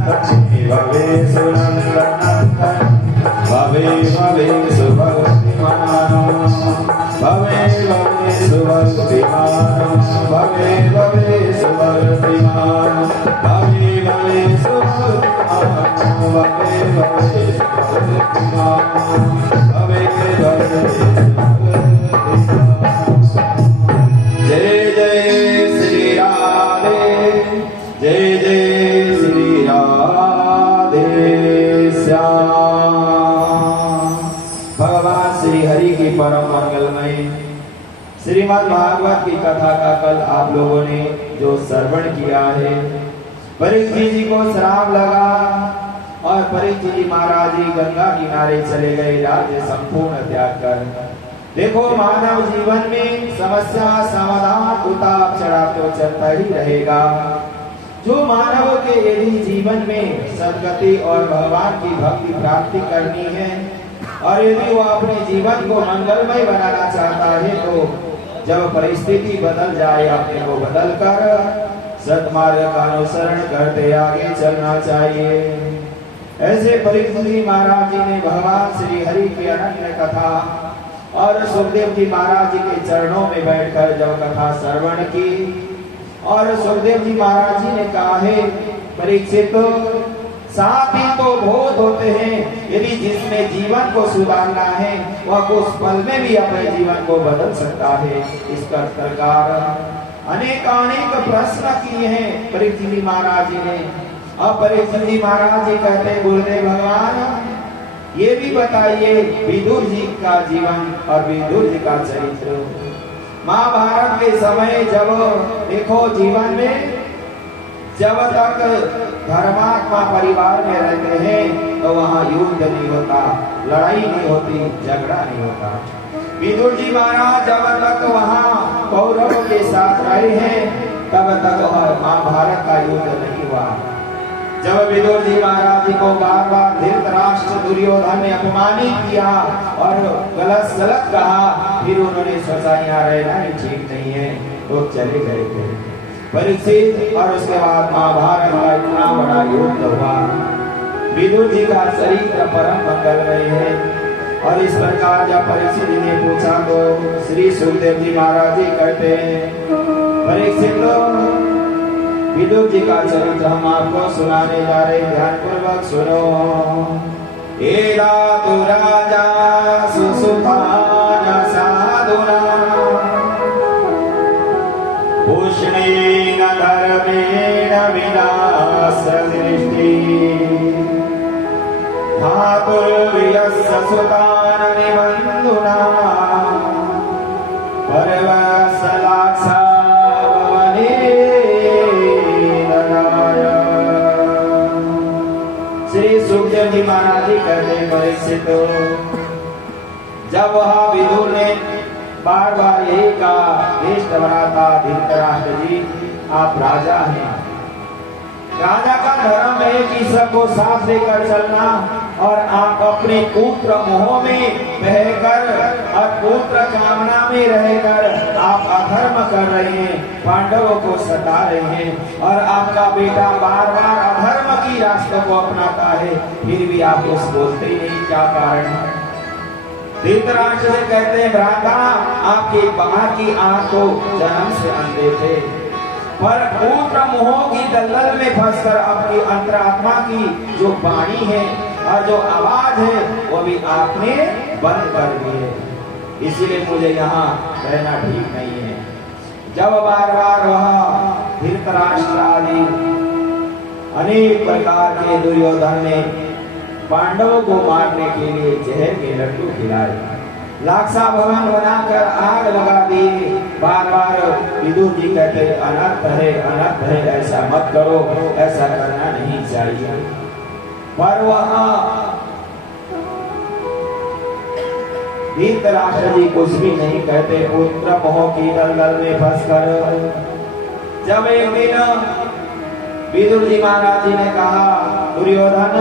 लक्ष्मी भवे सुनंदनंदन भवे भवे सुभक्तिमान भवे भवे सुभक्तिमान भवे भवे सुभक्तिमान भवे भवे सुभक्तिमान भवे भवे सुभक्तिमान भवे भवे जय जय श्री राधे जय जय श्री राधे श्याम। भगवान श्री हरि की परम मंगलमय श्रीमद् भागवत की कथा का कल आप लोगों ने जो श्रवण किया है, परीक्षित जी को श्राप लगा और परीक्षित जी महाराज जी गंगा किनारे चले गए राज्य संपूर्ण त्याग कर। देखो मानव जीवन में समस्या समाधान उतार चढ़ाव तो चलता ही रहेगा। जो मानव के यदि जीवन में सद्गति और भगवान की भक्ति प्राप्ति करनी है और यदि वो अपने जीवन को मंगलमय बनाना चाहता है तो जब परिस्थिति बदल जाए अपने को बदल कर सत्मार्ग का अनुसरण करते आगे चलना चाहिए। ऐसे परीक्षित महाराज जी ने भगवान श्री हरि की अनन्य कथा और सुखदेव जी महाराज जी के चरणों में बैठकर जब कथा श्रवण की और सुखदेव जी महाराज जी ने कहा है, परीक्षित साथ ही तो बहुत होते हैं, यदि जिसमें जीवन को सुधारना है वह कुछ पल में भी अपने जीवन को बदल सकता है। इसका सरकार अनेक प्रश्न किए हैं परीक्षित जी महाराज जी ने। अब परीक्षित जी महाराज जी कहते हैं, गुरुदेव भगवान ये भी बताइए विदुर जी का जीवन और विदुर जी का चरित्र। महाभारत के समय जब देखो जीवन में जब तक धर्मात्मा परिवार में रहते हैं तो वहाँ युद्ध नहीं होता, लड़ाई नहीं होती, झगड़ा नहीं होता। विदुर जी महाराज जब तक वहाँ कौरवों के साथ रहे हैं तब तक महाभारत का युद्ध नहीं हुआ। जब विदुर जी महाराज जी को बार बार धृतराष्ट्र दुर्योधन ने अपमानित किया और गलत सलत कहा, फिर उन्होंने सोचा यहाँ रहना ही ठीक नहीं है तो चले गए थे परीक्षित। और उसके बाद महाभारत का इतना बड़ा युद्ध हुआ। विदुर जी का चरित्र परम मंगलमय है। और इस प्रकार जब परीक्षित जी ने पूछा तो श्री सुखदेव जी महाराज जी कहते हैं, परीक्षित विदुर जी का चरित्र हम आपको सुनाने जा रहे हैं, ध्यान पूर्वक सुनो। एदा तु राजा सुसुतान साधुना पुष्णेन धर्मेण विनाश दृष्टि धातुर्यस्य सुतान निबन्धुना परवसलाक्षा सुखदेव जी महाराज जी कहते हैं, परीक्षित जब वह विदुर ने बार बार यही कहा, श्रेष्ठ बना था धृतराष्ट्र जी आप राजा हैं, राजा का धर्म है कि सबको साथ लेकर चलना और आप अपने पुत्र मोह में बहकर और पुत्र कामना में रहकर आप अधर्म कर रहे हैं, पांडवों को सता रहे हैं और आपका बेटा बार बार अधर्म की रास्ते को अपनाता है, फिर भी आप कुछ बोलते ही नहीं, क्या कारण है? धृतराष्ट्र से कहते हैं, भ्राता आपके बाहर की आंख तो जन्म से अंधे थे, पर पुत्र मोह की दलदल में फंसकर आपकी अंतरात्मा की जो वाणी है और जो आवाज है वो भी आपने बंद कर दी है, इसीलिए मुझे यहाँ रहना ठीक नहीं है। जब बार बार वह धृतराष्ट्र आदि अनेक प्रकार के दुर्योधन ने पांडवों को मारने के लिए जहर के लड्डू खिलाए, लाक्षा भवन बनाकर आग लगा दी। बार बार विदुर जी कहते अनर्थ है, ऐसा मत करो, ऐसा करना नहीं चाहिए। पर वहाँ धृतराष्ट्र जी कुछ भी नहीं कहते, पुत्र मोह की दलदल में फंसकर। जब एक दिन विदुर जी महाराज जी ने कहा, दुर्योधन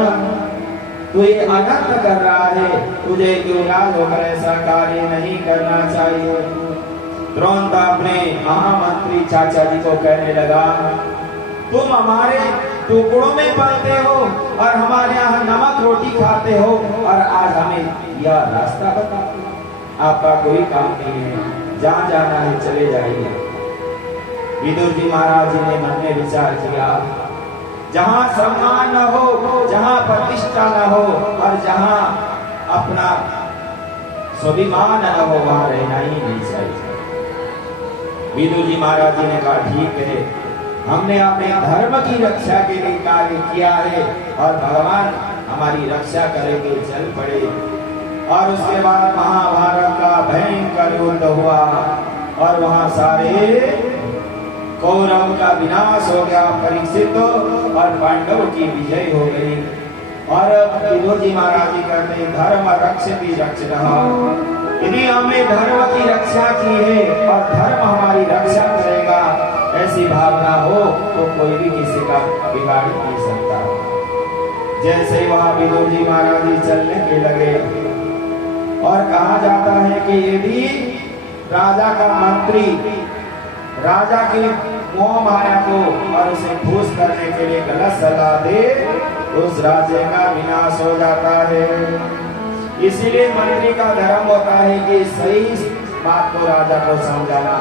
तू ये अनर्थ कर रहा है, तुझे क्यों लाज होकर ऐसा कार्य नहीं करना चाहिए। तुरंत अपने महामंत्री चाचा जी को कहने लगा, तुम हमारे टुकड़ों में पलते हो और हमारे यहाँ नमक रोटी खाते हो और आज हमें यह रास्ता बताते हो। आपका कोई काम नहीं है, जहाँ जाना है चले जाइए। विदुर जी महाराज जी ने मन में विचार किया, जहाँ सम्मान न हो, जहाँ प्रतिष्ठा न हो और जहाँ अपना स्वाभिमान न हो, वहाँ रहना ही नहीं चाहिए। विदुर जी महाराज जी ने कहा ठीक है, हमने अपने धर्म की रक्षा के लिए कार्य किया है और भगवान हमारी रक्षा करेंगे, चल पड़े। और उसके बाद महाभारत का भयंकर युद्ध हुआ और वहां सारे कौरव का विनाश हो गया, परीक्षित और पांडव की विजय हो गई। और विदुर जी महाराज जी कहते हैं धर्म रक्षति रक्षितः, यदि हमने धर्म की रक्षा की है और धर्म हमारी रक्षा करेगा, ऐसी भावना हो तो कोई भी किसी का बिगाड़ नहीं सकता। जैसे वहां विदुर जी महाराज जी चलने के लगे और कहा जाता है कि यदि राजा का मंत्री राजा की मोह माया को और उसे खुश करने के लिए गलत सलाह दे, उस राज्य का विनाश हो जाता है। इसीलिए मंत्री का धर्म होता है कि सही बात को राजा को समझाना।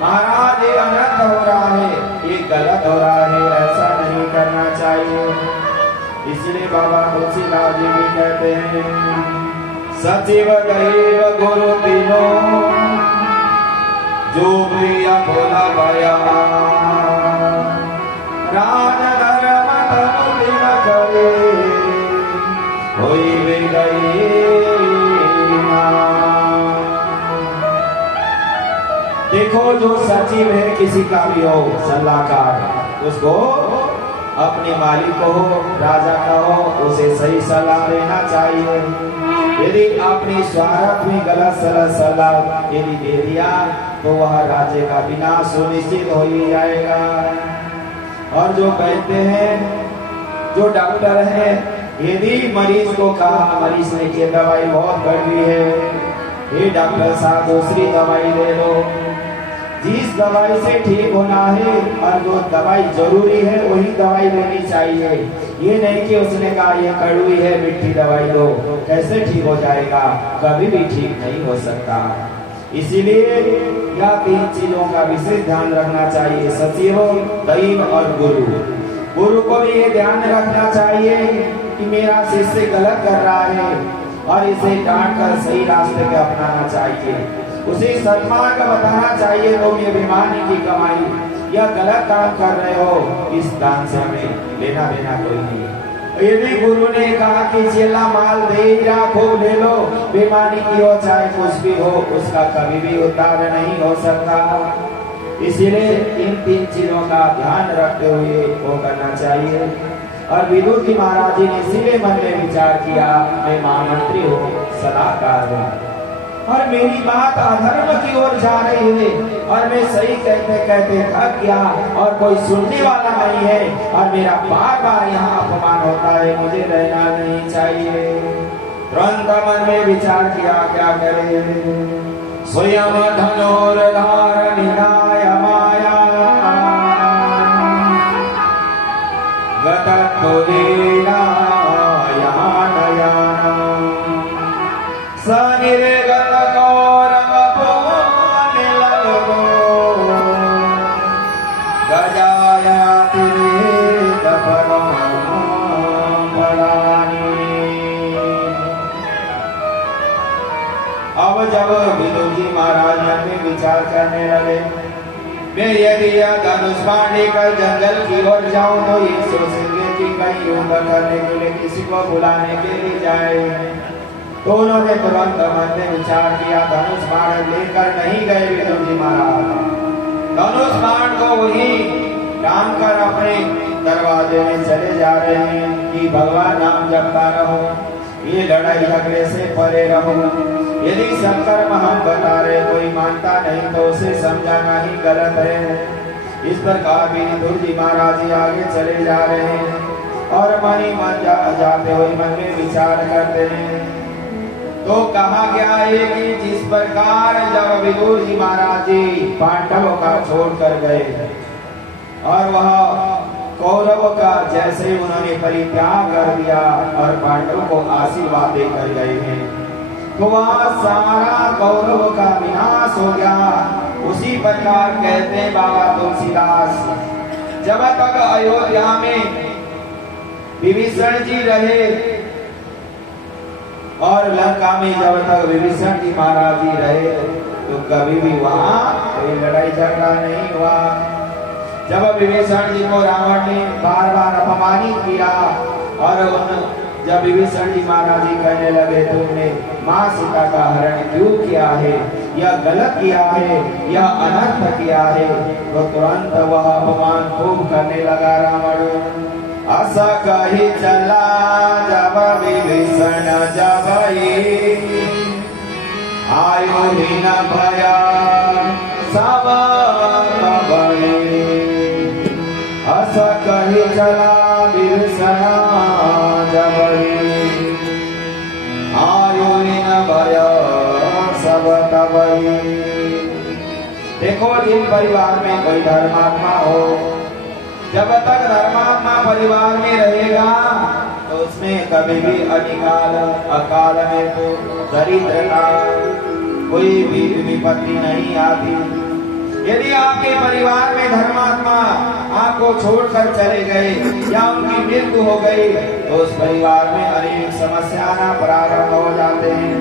महाराज ये अनर्थ हो रहा है, ये गलत हो रहा है, ऐसा नहीं करना चाहिए। इसलिए बाबा तुलसीदास जी भी कहते हैं सचिव गरीब गुरु तीनों, जो प्रिय भोला भया, राज धर्म तनु दिन करे, होई भी गई। देखो जो सचिव है किसी का भी हो, सलाहकार, उसको अपने मालिक को हो, राजा का हो, उसे सही सलाह देना चाहिए। यदि अपनी स्वार्थ में गलत सलाह यदि दे दिया तो वह राज्य का विनाश सुनिश्चित हो ही जाएगा। और जो कहते हैं, जो डॉक्टर है, यदि मरीज को कहा मरीज ने कि दवाई बहुत कड़वी है, ये डॉक्टर साहब दूसरी दवाई ले लो, जिस दवाई से ठीक होना है और जो दवाई जरूरी है वही दवाई लेनी चाहिए। ये नहीं कि उसने कहा ये कड़वी है मिट्टी दवाई लो, कैसे ठीक हो जाएगा, कभी भी ठीक नहीं हो सकता। इसीलिए यह तीन चीजों का विशेष ध्यान रखना चाहिए, सचिव, दैव और गुरु। गुरु को भी ये ध्यान रखना चाहिए कि मेरा शिष्य गलत कर रहा है और इसे डांट कर सही रास्ते पे अपनाना चाहिए, उसे सन्मार्ग बताना चाहिए। लोग ये बेईमानी की कमाई या गलत काम कर रहे हो, इस दान से हमें लेना देना कोई नहीं। यदि गुरु ने कहा कि चेला माल दे खूब ले लो, बेईमानी की हो चाहे कुछ भी हो, उसका कभी भी उद्धार नहीं हो सकता। इसीलिए इन तीन चीजों का ध्यान रखते हुए वो करना चाहिए। और विदुर जी महाराज जी ने इसीलिए मन में विचार किया, मैं महामंत्री हूँ, सलाहकार हूँ और मेरी बात अधर्म की ओर जा रही है और मैं सही कहते कहते थक गया और कोई सुनने वाला नहीं है और मेरा बार बार यहाँ अपमान होता है, मुझे रहना नहीं चाहिए। तुरंत मन में विचार किया क्या करे। स्वयं धनुर्धार निधाय माया, गतत्वलीला यानयाना, सनिर्गत कौरव पूर्णे लगो, गजायातिरेक परानी। अब जब विदुर जी महाराज ने विचार करने लगे, मैं यदि यह धनुष बाण लेकर जंगल की ओर जाऊं तो ये सोचेंगे कि कहीं युद्ध करने के लिए किसी को बुलाने के लिए जाए। तो उन्होंने तुरंत मन में विचार किया, धनुष बाण लेकर नहीं गए विदुर जी महाराज, धनुष बाण को वही टांग कर अपने दरवाजे में चले जा रहे हैं कि भगवान नाम जपता रहो, ये लड़ाई झगड़े से परे रहो। यदि संकर्म हम बता रहे कोई मानता नहीं तो उसे समझाना ही गलत है। इस प्रकार विदुर जी महाराज जी आगे चले जा रहे हैं और मन ही मन जाते हुए मन में विचार करते हैं। तो कहा गया है कि जिस प्रकार जब विदुर जी महाराज जी पांडवों का छोड़ कर गए और वह कौरव का जैसे उन्होंने परित्याग कर दिया और पांडवों को आशीर्वाद देकर गए हैं, तो वह सारा कौरव का विनाश हो गया। उसी प्रकार कहते हैं बाबा तुलसीदास, जब तक अयोध्या में विभीषण जी रहे और लंका में जब तक विभीषण जी महाराज जी रहे, तो कभी भी वहां कोई लड़ाई झगड़ा नहीं हुआ। जब विभीषण जी को रावण ने बार बार अपमानित किया और जब विभीषण जी महाराज जी कहने लगे तुमने माँ सीता का हरण क्यों किया है, यह गलत किया है, यह अनर्थ किया है, तो तुरंत वह अपमान खूब करने लगा रावण। ऐसा कही चला जब विभीषण जब आयो न भया सब ऐसा कही चला विभीषण जब आयो न भया सब तबई। देखो, जिन परिवार में कोई धर्मात्मा हो, जब तक धर्मात्मा परिवार में रहेगा तो उसमें कभी भी अनिकाल अकाल में तो दरिद्रता कोई भी विपत्ति नहीं आती। यदि आपके परिवार में धर्मात्मा आपको छोड़कर चले गए या उनकी मृत्यु हो गई, तो उस परिवार में अनेक समस्याएं प्रारंभ हो जाते हैं।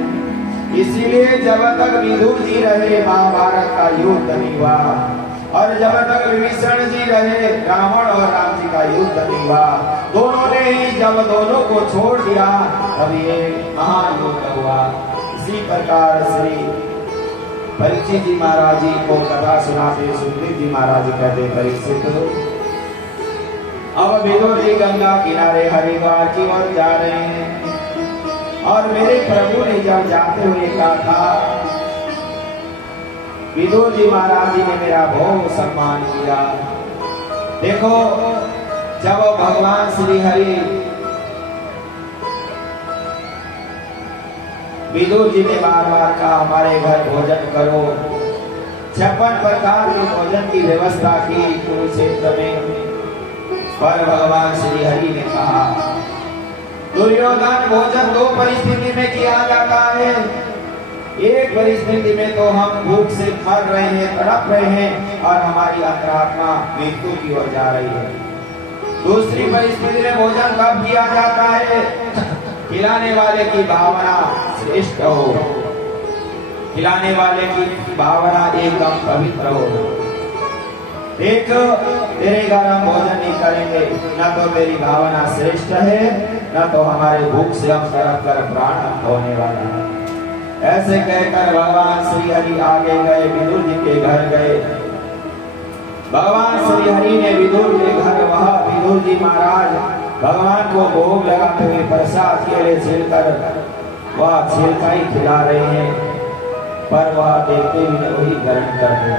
इसीलिए जब तक विदुर जी रहे महाभारत का युद्ध नहीं हुआ, और जब तक विभीषण जी रहे रावण और राम जी का युद्ध नहीं हुआ। दोनों ने ही जब दोनों को छोड़ दिया तब ये महायुद्ध हुआ। इसी प्रकार श्री परीक्षित जी महाराज जी को कथा सुनाते सुखदेव जी महाराज जी कहते, परीक्षित अब विदुर जी गंगा किनारे हरिद्वार की ओर जा रहे हैं, और मेरे प्रभु ने जब जाते हुए कहा था, विदुर जी महाराज जी ने मेरा बहुत सम्मान किया। देखो, जब भगवान श्री हरि विदुर जी ने बार बार कहा हमारे घर भोजन करो, 56 प्रकार के भोजन की व्यवस्था की कुरुक्षेत्र में, पर भगवान श्री हरि ने कहा दुर्योधन भोजन 2 परिस्थिति में किया जाता है। एक परिस्थिति में तो हम भूख से मर रहे हैं, तड़प रहे हैं और हमारी अंतरात्मा मृत्यु की ओर जा रही है। दूसरी परिस्थिति में भोजन कब किया जाता है, खिलाने वाले की भावना श्रेष्ठ हो, खिलाने वाले की भावना एकदम पवित्र हो। एक तेरे घर हम भोजन नहीं करेंगे, न तो तेरी भावना श्रेष्ठ है, न तो हमारे भूख से हम तड़प कर प्राण होने वाला है। ऐसे कहकर भगवान श्री हरि आगे गए, विदुर जी के घर गए। भगवान श्री हरि ने विदुर के घर, वह विदुर जी महाराज भगवान को भोग लगाते हुए प्रसाद केले छिलकर वह छिलका ही खिला रहे हैं, पर वह देखते भी वही ग्रहण करते।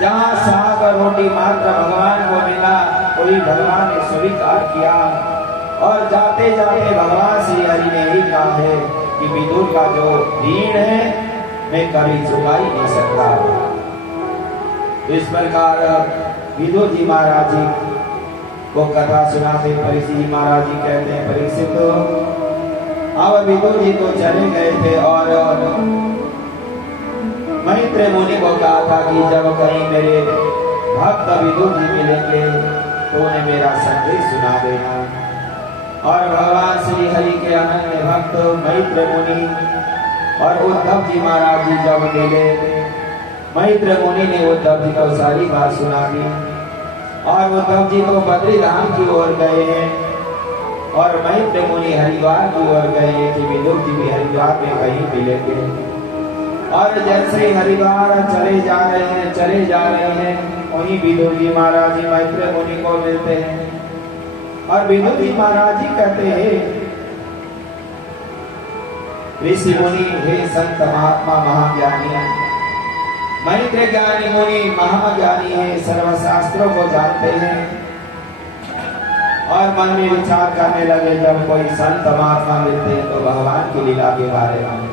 जहाँ साग और रोटी मात्र भगवान को मिला, वही भगवान ने स्वीकार किया। और जाते जाते भगवान श्री हरि ने ही कहा है कि विदुर का जो ऋण है मैं कभी चुका ही नहीं सकता। तो इस प्रकार विदुर जी महाराज जी को कथा सुनाते परीक्षित जी महाराज जी कहते हैं, परीक्षित अब विदुर जी तो चले गए थे और मैत्रेय मुनि को कहा था कि जब कहीं मेरे भक्त विदुर जी मिलेंगे तो उन्हें मेरा संदेश सुना देना। और भगवान श्री हरि के अनन्य भक्त मैत्रेय मुनि और उद्धव जी महाराज जी जब मिले, मैत्रेय मुनि ने उद्धव जी को सारी बात सुना दी। और उद्धव जी तो बद्री धाम की ओर गए हैं और मैत्रेय मुनि हरिद्वार की ओर गए हैं कि विदुर जी भी हरिद्वार में कहीं मिलेंगे। और जैसे ही हरिद्वार चले जा रहे हैं वहीं विदुर जी महाराज जी मैत्रेय मुनि को मिलते हैं। और विदुर जी महाराज जी कहते हैं, ऋषि मुनि हे संत महात्मा महाज्ञानी, मैत्रेय ज्ञानी मुनि महाज्ञानी है, सर्वशास्त्रों को जानते हैं। और मन में विचार करने लगे, जब कोई संत महात्मा मिलते हैं तो भगवान की लीला के बारे में।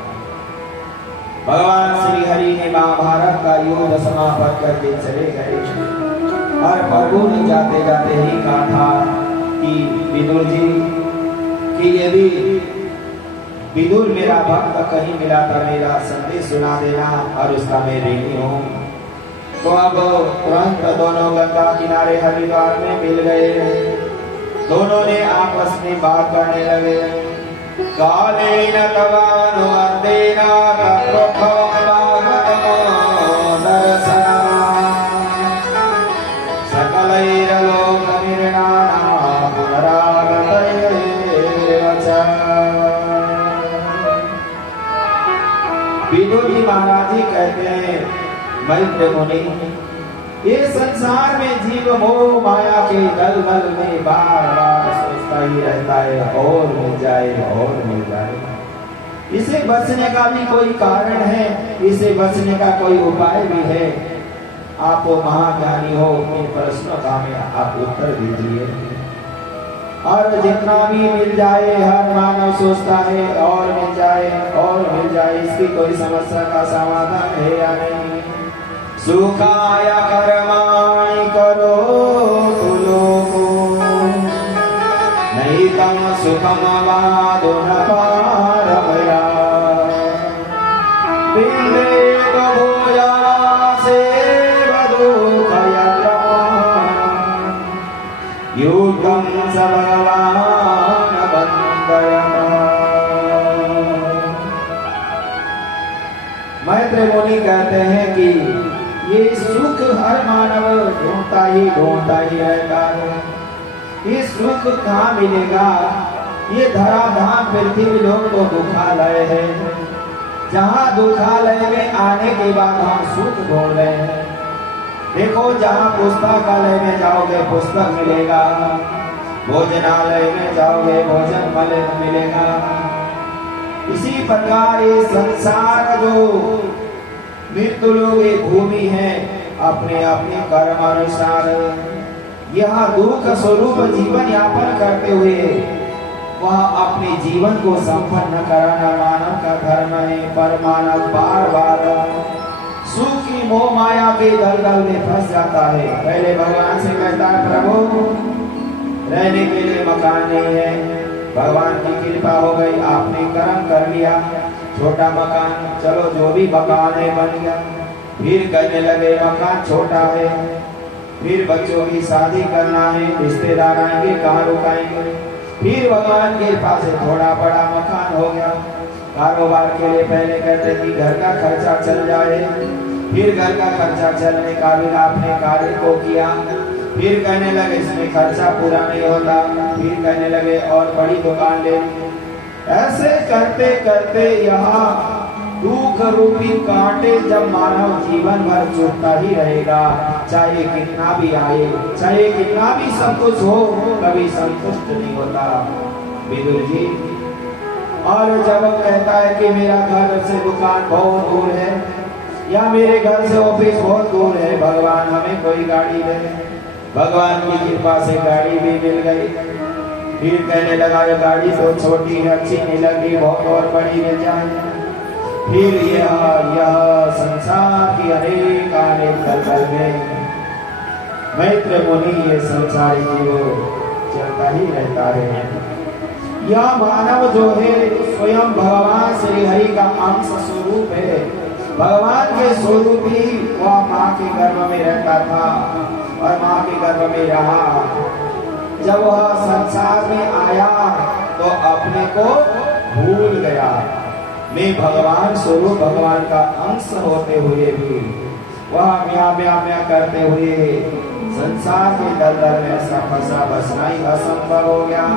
भगवान श्री हरि ने महाभारत का युद्ध समाप्त करके चले गए और प्रभु ने जाते जाते ही कहा था कि विदुर जी कि यदि विदुर मेरा भक्त कहीं मिला तो मेरा संदेश सुना देना और उसका मैं ऋणी हूँ। तो अब तुरंत दोनों गंगा किनारे हरिद्वार में मिल गए। दोनों ने आपस में बात करने लगे। काले न तवानो अर्देना विदुर जी महाराज जी कहते हैं, मैत्र मुनि, ये संसार में जीव मोह माया के दलदल में बार बार सोचता ही रहता है और मिल जाए और मिल जाए। इसे बचने का भी कोई कारण है, इसे बचने का कोई उपाय भी है। आप महाज्ञानी हो, इन प्रश्नों का में आप उत्तर दीजिए। और जितना भी मिल जाए, हर मानव सोचता है और मिल जाए और मिल जाए, इसकी कोई समस्या का समाधान है या नहीं। सुखाय कर्माणि करो लोको नहीं तम सुखम वादो न पारमया बिंदे तो भोया से वदुखयत्र युगम स भगवान वंदयता। मैत्र मुनि कहते हैं कि ये सुख हर मानव ढूंढता ही रहता है। ये सुख कहाँ मिलेगा? ये धराधाम पृथ्वी लोग तो दुखालय है। जहाँ दुखालय में आने के बाद हम सुख ढूंढ रहे हैं। देखो, जहाँ पुस्तकालय में जाओगे पुस्तक मिलेगा, भोजनालय में जाओगे भोजन मिलेगा। इसी प्रकार ये संसार जो मृत्यु लोग ये भूमि है, अपने अपने कर्म अनुसार यहाँ दुख स्वरूप जीवन यापन करते हुए वह अपने जीवन को संपन्न कराना मानव का धर्म है। पर मानव बार बार सुख की मोह माया के दलदल में फंस जाता है। पहले भगवान से कहता है, प्रभु रहने के लिए मकान नहीं है। भगवान की कृपा हो गई, आपने कर्म कर लिया, छोटा मकान, चलो जो भी मकान है बन गया। फिर कहने लगे मकान छोटा है, फिर बच्चों की शादी करना है, रिश्तेदार आएंगे, कहाँ रुकाएंगे। फिर भगवान की कृपा से थोड़ा बड़ा मकान हो गया। कारोबार के लिए पहले कहते कि घर का खर्चा चल जाए, फिर घर का खर्चा चलने का भी आपने कार्य को किया। फिर कहने लगे इसमें खर्चा पूरा नहीं होता, फिर कहने लगे और बड़ी दुकान ले। ऐसे करते करते यहाँ दुख रूपी कांटे जब मानव जीवन भर चुभता ही रहेगा, चाहे कितना भी आए, चाहे कितना भी सब कुछ हो, कभी संतुष्ट नहीं होता विदुर जी। और जब कहता है कि मेरा घर से दुकान बहुत दूर है या मेरे घर से ऑफिस बहुत दूर है, भगवान हमें कोई गाड़ी दे। भगवान की कृपा से गाड़ी भी मिल गई। फिर कहने लगा ये गाड़ी तो छोटी है, अच्छी नहीं लगी, बहुत और बड़ी मिल जाए। फिर यह संसार की अनेक दलदल में मैत्र मुनि ये संसारी जीव चलता ही रहता है। यह मानव जो है स्वयं भगवान श्री हरि का अंश स्वरूप है। भगवान के स्वरूप ही वह माँ के गर्भ में रहता था और माँ के गर्भ में रहा। जब वह संसार में आया तो अपने को भूल गया। मैं भगवान स्वरूप भगवान का अंश होते हुए भी वह म्या म्या म्या करते हुए संसार के दलदल में ऐसा फंसा, बसना ही असंभव हो गया।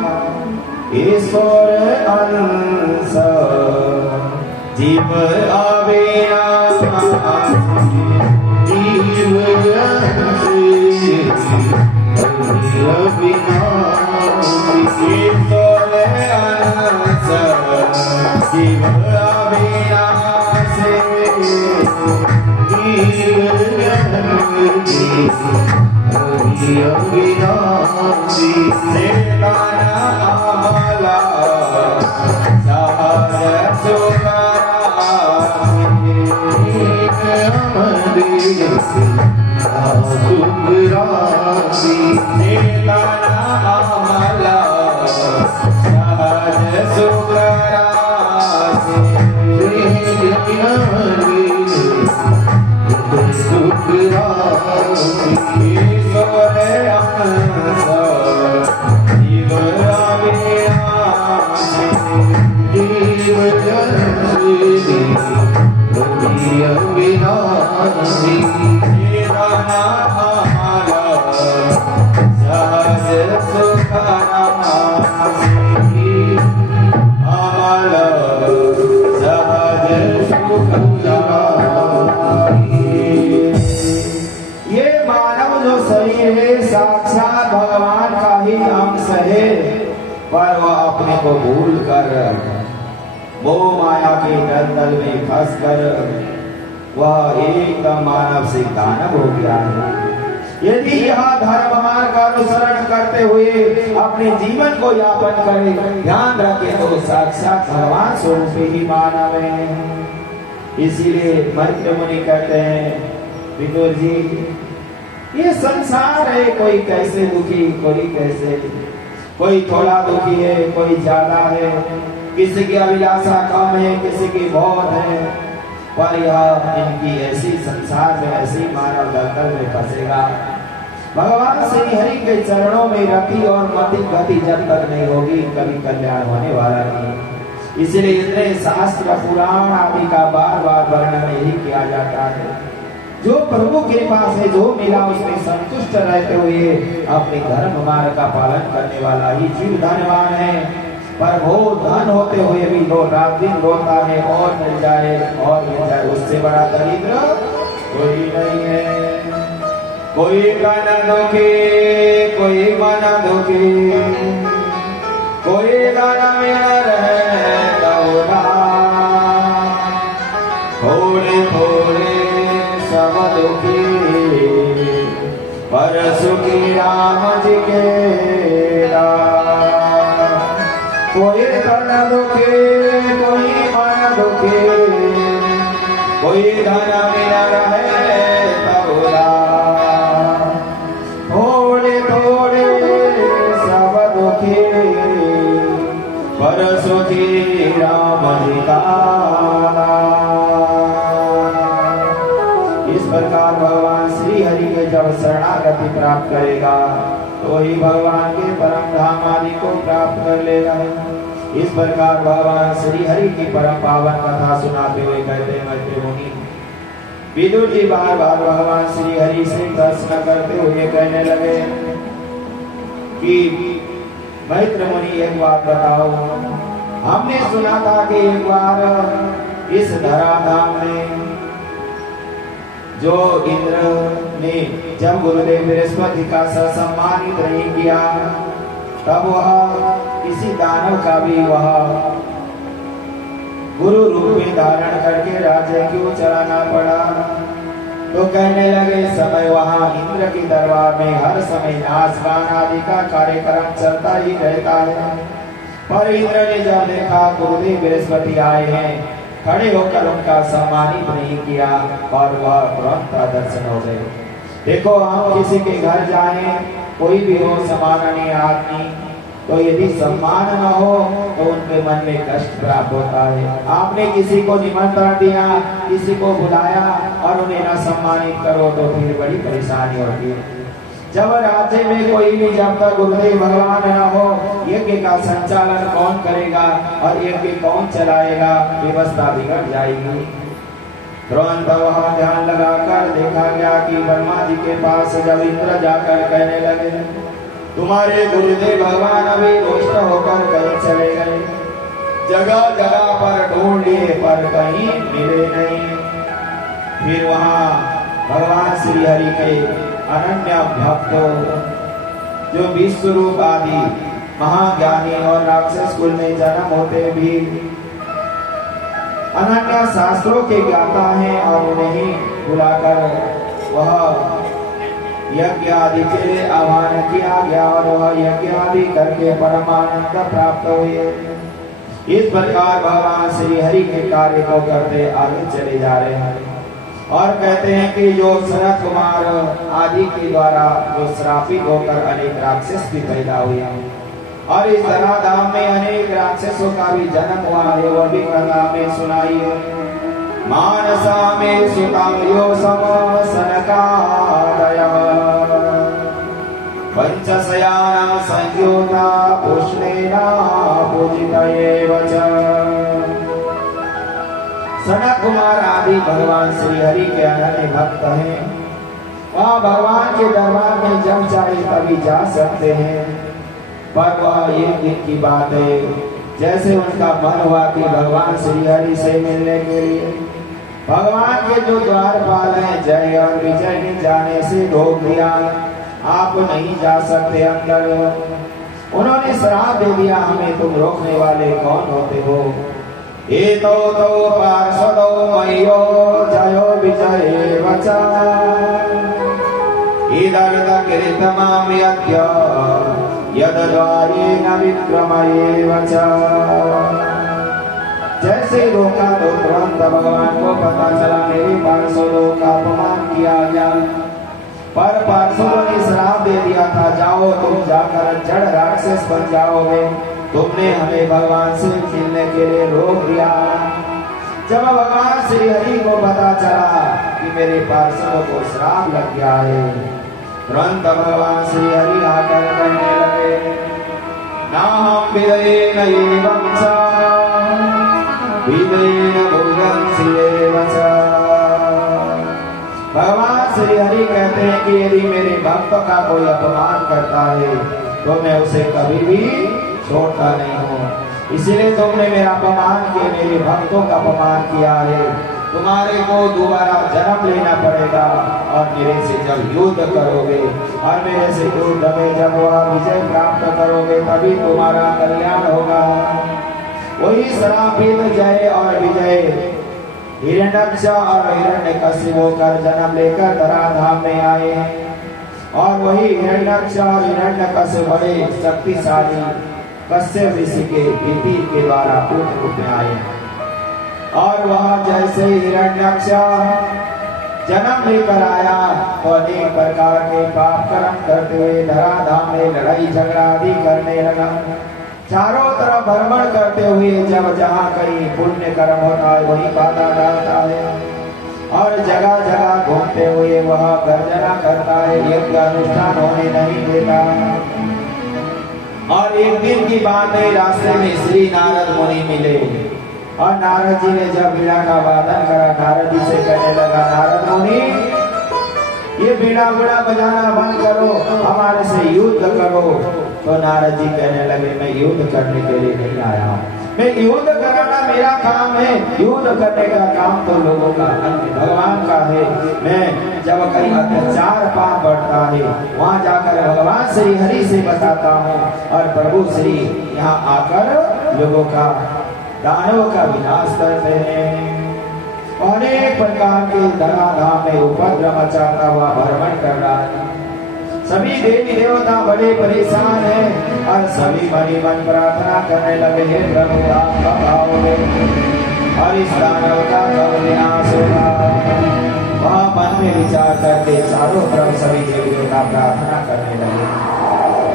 ईश्वर अंश जीव अविनाशी, जीव अविनाशी, ईश्वर अंश जीव अविनाशी, जीव अविनाशी, सेताना आमला सार सुकरा सुकरा सहज सुख राशि सुख राशि ईश्वर अंश जीव अविनाशी जीव जंशी दुनिय विनाशी दाना हमारा सहज सुख राशि हमारा सहज सुख राशि। ये मानव जो शरीर है साक्षात भगवान का ही अंश है, पर वह अपने को भूल कर मोह माया के दलदल में फंस कर वह एकदम मानव से दानव हो गया है। यदि यह धर्म मार्ग का अनुसरण करते हुए अपने जीवन को यापन करे, ध्यान रखे तो साक्षात भगवान स्वरूप ही मानव है। इसीलिए मैत्र मुनि कहते हैं, विदुर जी ये संसार है, कोई कैसे दुखी, कोई कैसे, कोई थोड़ा दुखी है, कोई ज्यादा है, किसी की अभिलाषा कम है, किसी की बहुत है, पर यह इनकी ऐसी संसार में ऐसी मानव दलदल में फंसेगा। भगवान श्री हरि के चरणों में रति और मति गति जब तक नहीं होगी कभी कल्याण होने वाला नहीं। इसलिए इतने शास्त्र पुराण आदि का बार बार वर्णन यही किया जाता है। जो प्रभु के पास है, जो मिला उसमें संतुष्ट रहते हुए अपने धर्म मार्ग का पालन करने वाला ही जीव धनवान है। पर वो धन होते हुए भी रात दिन रोता है, और मिल जाए और मिल जाए, उससे बड़ा दरिद्र कोई नहीं है। कोई मन दुखी, कोई मन दुखी, कोई मन में रहे थोड़े थोड़े सब दुखी, पर सुखी राम जी के कोई धन दुखी, कोई मन दुखी, कोई धन में रहे तबुरा, थोड़े थोड़े सब दुखी, पर सुखी राम जी का। इस प्रकार भगवान श्री हरि के जब शरणागति प्राप्त करेगा तो ही भगवान के परम धाम आदि को प्राप्त कर लेगा। इस प्रकार भगवान श्री हरि की परम पावन कथा सुनाते हुए कहते हैं, मैत्र मुनि विदुर जी बार बार भगवान श्री हरि से प्रश्न करते हुए कहने लगे कि मैत्र मुनि एक बात बताओ, हमने सुना था कि एक बार इस धराधाम में जो इंद्र ने जब गुरुदेव बृहस्पति का सम्मानित नहीं किया, तब वह किसी दानव का भी वह गुरु रूप में धारण करके राज्य क्यों चलाना पड़ा। तो कहने लगे समय वहां इंद्र के दरबार में हर समय नाच गान आदि का कार्यक्रम चलता ही रहता है, पर इंद्र ने जब देखा गुरुदेव बृहस्पति आए हैं, खड़े होकर उनका सम्मानित नहीं किया और वह तुरंत दर्शन हो गए। देखो हम किसी के घर जाएं, कोई भी हो सम्माननीय आदमी, तो यदि सम्मान न हो तो उनके मन में कष्ट प्राप्त होता है। आपने किसी को निमंत्रण दिया, किसी को बुलाया और उन्हें न सम्मानित करो तो फिर बड़ी परेशानी होती है। जब राज्य में कोई भी जब तक गुरुदेव भगवान न हो, यज्ञ का संचालन कौन करेगा और यज्ञ कौन चलाएगा, व्यवस्था बिगड़ जाएगी। तुरंत वहां ध्यान लगाकर देखा गया कि ब्रह्मा जी के पास जब इंद्र जाकर कहने लगे, तुम्हारे गुरुदेव भगवान अभी रुष्ट होकर कहीं चले गए, जगह जगह पर ढूंढ लिए पर कहीं मिले नहीं। फिर वहां भगवान श्री हरि के अनन्य भक्त जो विश्वरूप आदि महाज्ञानी और राक्षस कुल में जन्म होते भी अनन्य शास्त्रों के ज्ञाता हैं, और उन्हें बुलाकर वह यज्ञ आदि के लिए आह्वान किया गया और वह यज्ञ आदि करके परमानंद प्राप्त हुए। इस प्रकार भगवान श्री हरि के कार्य को करते आगे चले जा रहे हैं। और कहते हैं कि जो सनत कुमार आदि के द्वारा जो श्रापित होकर अनेक राक्षस भी पैदा हुए और इस धराधाम में अनेक राक्षसों का भी जन्म हुआ है, वह भी कथा में सुनाई है। मानसा में सुतम यो सम सनकादयः पंचशयाना संयोता पुष्णेना पूजितयेव च। सनत कुमार आदि भगवान श्री हरि के अनन्य भक्त हैं। वह भगवान के दरबार में जब चाहे तभी जा सकते हैं, पर वह एक दिन की बात है, जैसे उनका मन हुआ कि भगवान श्री हरि से मिलने के लिए भगवान के जो द्वारपाल हैं जय और विजय ने जाने से रोक दिया, आप नहीं जा सकते अंदर। उन्होंने श्राप दे दिया, हमें तुम रोकने वाले कौन होते हो? एतो तो पार्षदो मयो जयो विजये वचा इदर्थ कीर्तमाम यद्य यद्वारेण विक्रमये वचा। जैसे रोका तो तुरंत भगवान को पता चला मेरे पार्षदों का अपमान किया गया, पर पार्षदों ने श्राप दे दिया था, जाओ तुम जाकर जड़ राक्षस बन जाओगे, तुमने हमें भगवान से मिलने के लिए रोक दिया। जब भगवान श्री हरि को पता चला कि मेरे पार्षदों को श्राप लग गया है, तुरंत भगवान श्री हरि आकर कहने लगे नाहं विदयेन एवं च विदयेन भुजन्ति एव च। भगवान श्री हरि कहते हैं कि यदि मेरे भक्त का कोई अपमान करता है तो मैं उसे कभी भी छोड़ता नहीं हूँ। इसलिए तुमने मेरा अपमान किया, मेरे भक्तों का अपमान किया है, तुम्हारे को दोबारा जन्म लेना पड़ेगा और मेरे से जब युद्ध करोगे और मेरे से युद्ध में जब वह विजय प्राप्त करोगे तभी तुम्हारा कल्याण होगा। वही श्रापित जय और विजय हिरण्यक्ष और हिरण्यकशिपु होकर जन्म लेकर धराधाम में आए और वही हिरण्यक्ष और हिरण्यकशिपु बड़े शक्तिशाली कश्यप ऋषि के विधि के द्वारा पुत्र आए और वह जैसे हिरण्यक्ष जन्म लेकर आया तो अनेक प्रकार के पाप कर्म करते हुए धराधाम में लड़ाई झगड़ा आदि करने लगा। चारों तरफ भ्रमण करते हुए जब जहाँ कहीं पुण्य कर्म होता है वही बाधा डालता है और जगह जगह घूमते हुए वह गर्जना करता है, यज्ञ अनुष्ठान होने नहीं देता। और एक दिन की बात है, रास्ते में श्री नारद मुनि मिले और नारद जी ने जब वीणा का वादन करा, नारद जी से कहने लगा नारद मुनि ये वीणा बजाना बंद करो, हमारे से युद्ध करो। तो नारद जी कहने लगे मैं युद्ध करने के लिए नहीं आया, मैं युद्ध कराना मेरा काम है, युद्ध करने का काम तो लोगों का अन्य भगवान का है। मैं जब कहीं अत्याचार पाप बढ़ता है वहां जाकर भगवान श्री हरि से बताता हूँ और प्रभु श्री यहाँ आकर लोगों का दानव का विनाश करते हैं। अनेक प्रकार के धराधाम में उपद्रव मचाता हुआ भ्रमण कर रहा है। सभी देवी देवता बड़े परेशान हैं और सभी मनी मन प्रार्थना करने लगे हे प्रभु आप कब आओगे और इस दानव का कब विनाश होगा। वह मन में विचार करके चारों तरफ सभी देवी देवता प्रार्थना करने लगे।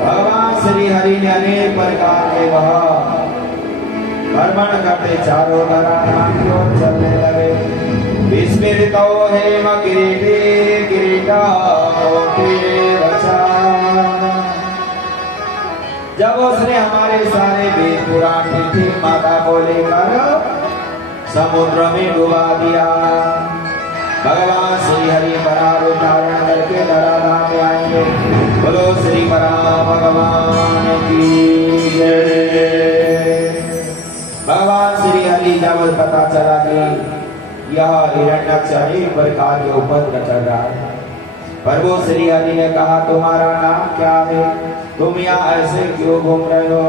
भगवान श्री हरि ने अनेक प्रकार के वह भ्रमण करते चारों धराधाम की ओर चलने लगे। विस्मृतो हेम किरीटे किरीटा जब उसने हमारे सारे वेद पुराण पृथ्वी माता को लेकर समुद्र में डुबा दिया। भगवान श्री हरि परार धारण करके धराधाम में आएंगे। बोलो श्री पराम भगवान की जय। भगवान श्री हरि जब पता चला कि यह हिरण्यक्ष अनेक प्रकार के उपद्रव कर रहा है, प्रभु श्री हरि ने कहा तुम्हारा नाम क्या है, तुम यहाँ ऐसे क्यों घूम रहे हो?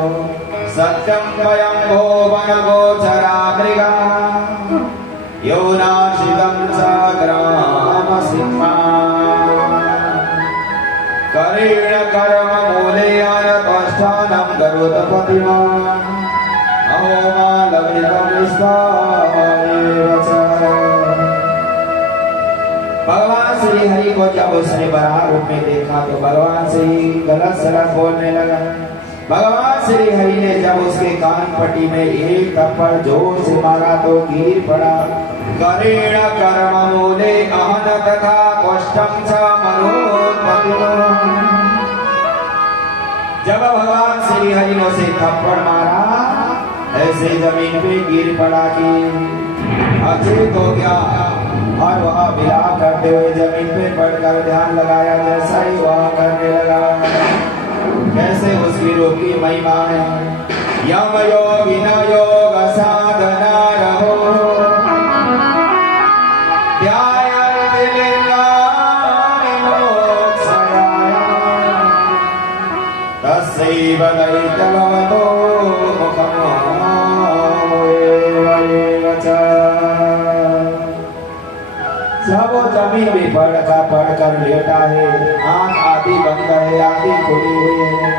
सत्यम वयं भो वन गोचरा मृगा योनाशिदं साग्राम सिंहा करेण कर्म मूले अनपष्ठानं गरुडपतिमान् अहोमा ललितं विस्तारेण च। श्री हरि को जब उसने बराह रूप में देखा तो भगवान से ही गलत सलत बोलने लगा। भगवान श्री हरि ने जब उसके कान पट्टी में एक थप्पड़ जोर से मारा तो गिर पड़ा। करेण कर्म मूले अहन तथा कोष्ठम च मरोत्पतिनो। जब भगवान श्री हरि ने उसे थप्पड़ मारा ऐसे जमीन पे गिर पड़ा कि अचेत हो गया और वह विलाप करते हुए जमीन पे पड़कर ध्यान लगाया जैसा ही वह करने लगा। कैसे उसकी रूप की महिमा है। यम योगी न योग साधना रहो तस्सैव दैत्यभवतो मुखमो सब जमीन में पड़कर लेटा है। आंख आदि बंद है आदि खुली हुई है।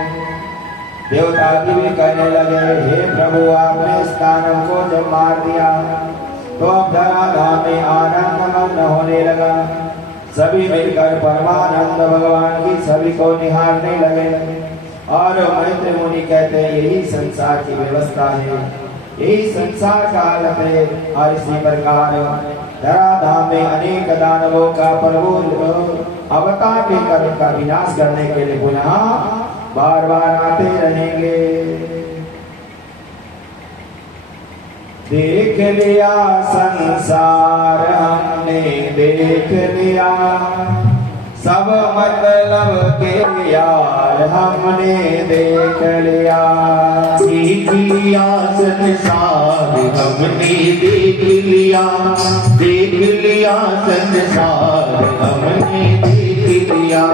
देवता भी कहने लगे हे प्रभु आपने इस दानव को जब मार दिया तो अब धराधाम में आनंद मग्न होने लगा। सभी मिलकर परमानंद भगवान की सभी को निहारने लगे। और मैत्री मुनि कहते हैं यही संसार की व्यवस्था है, यही संसार का हालत है। और इसी प्रकार धराधाम में अनेक दानवों का प्रभु अवतार लेकर उनका विनाश करने के लिए पुनः बार बार आते रहेंगे। देख लिया संसार हमने देख लिया सब मतलब के यार हमने देख लिया। देख लिया संसार हमने देख लिया, देख लिया संसार हमने देख लिया।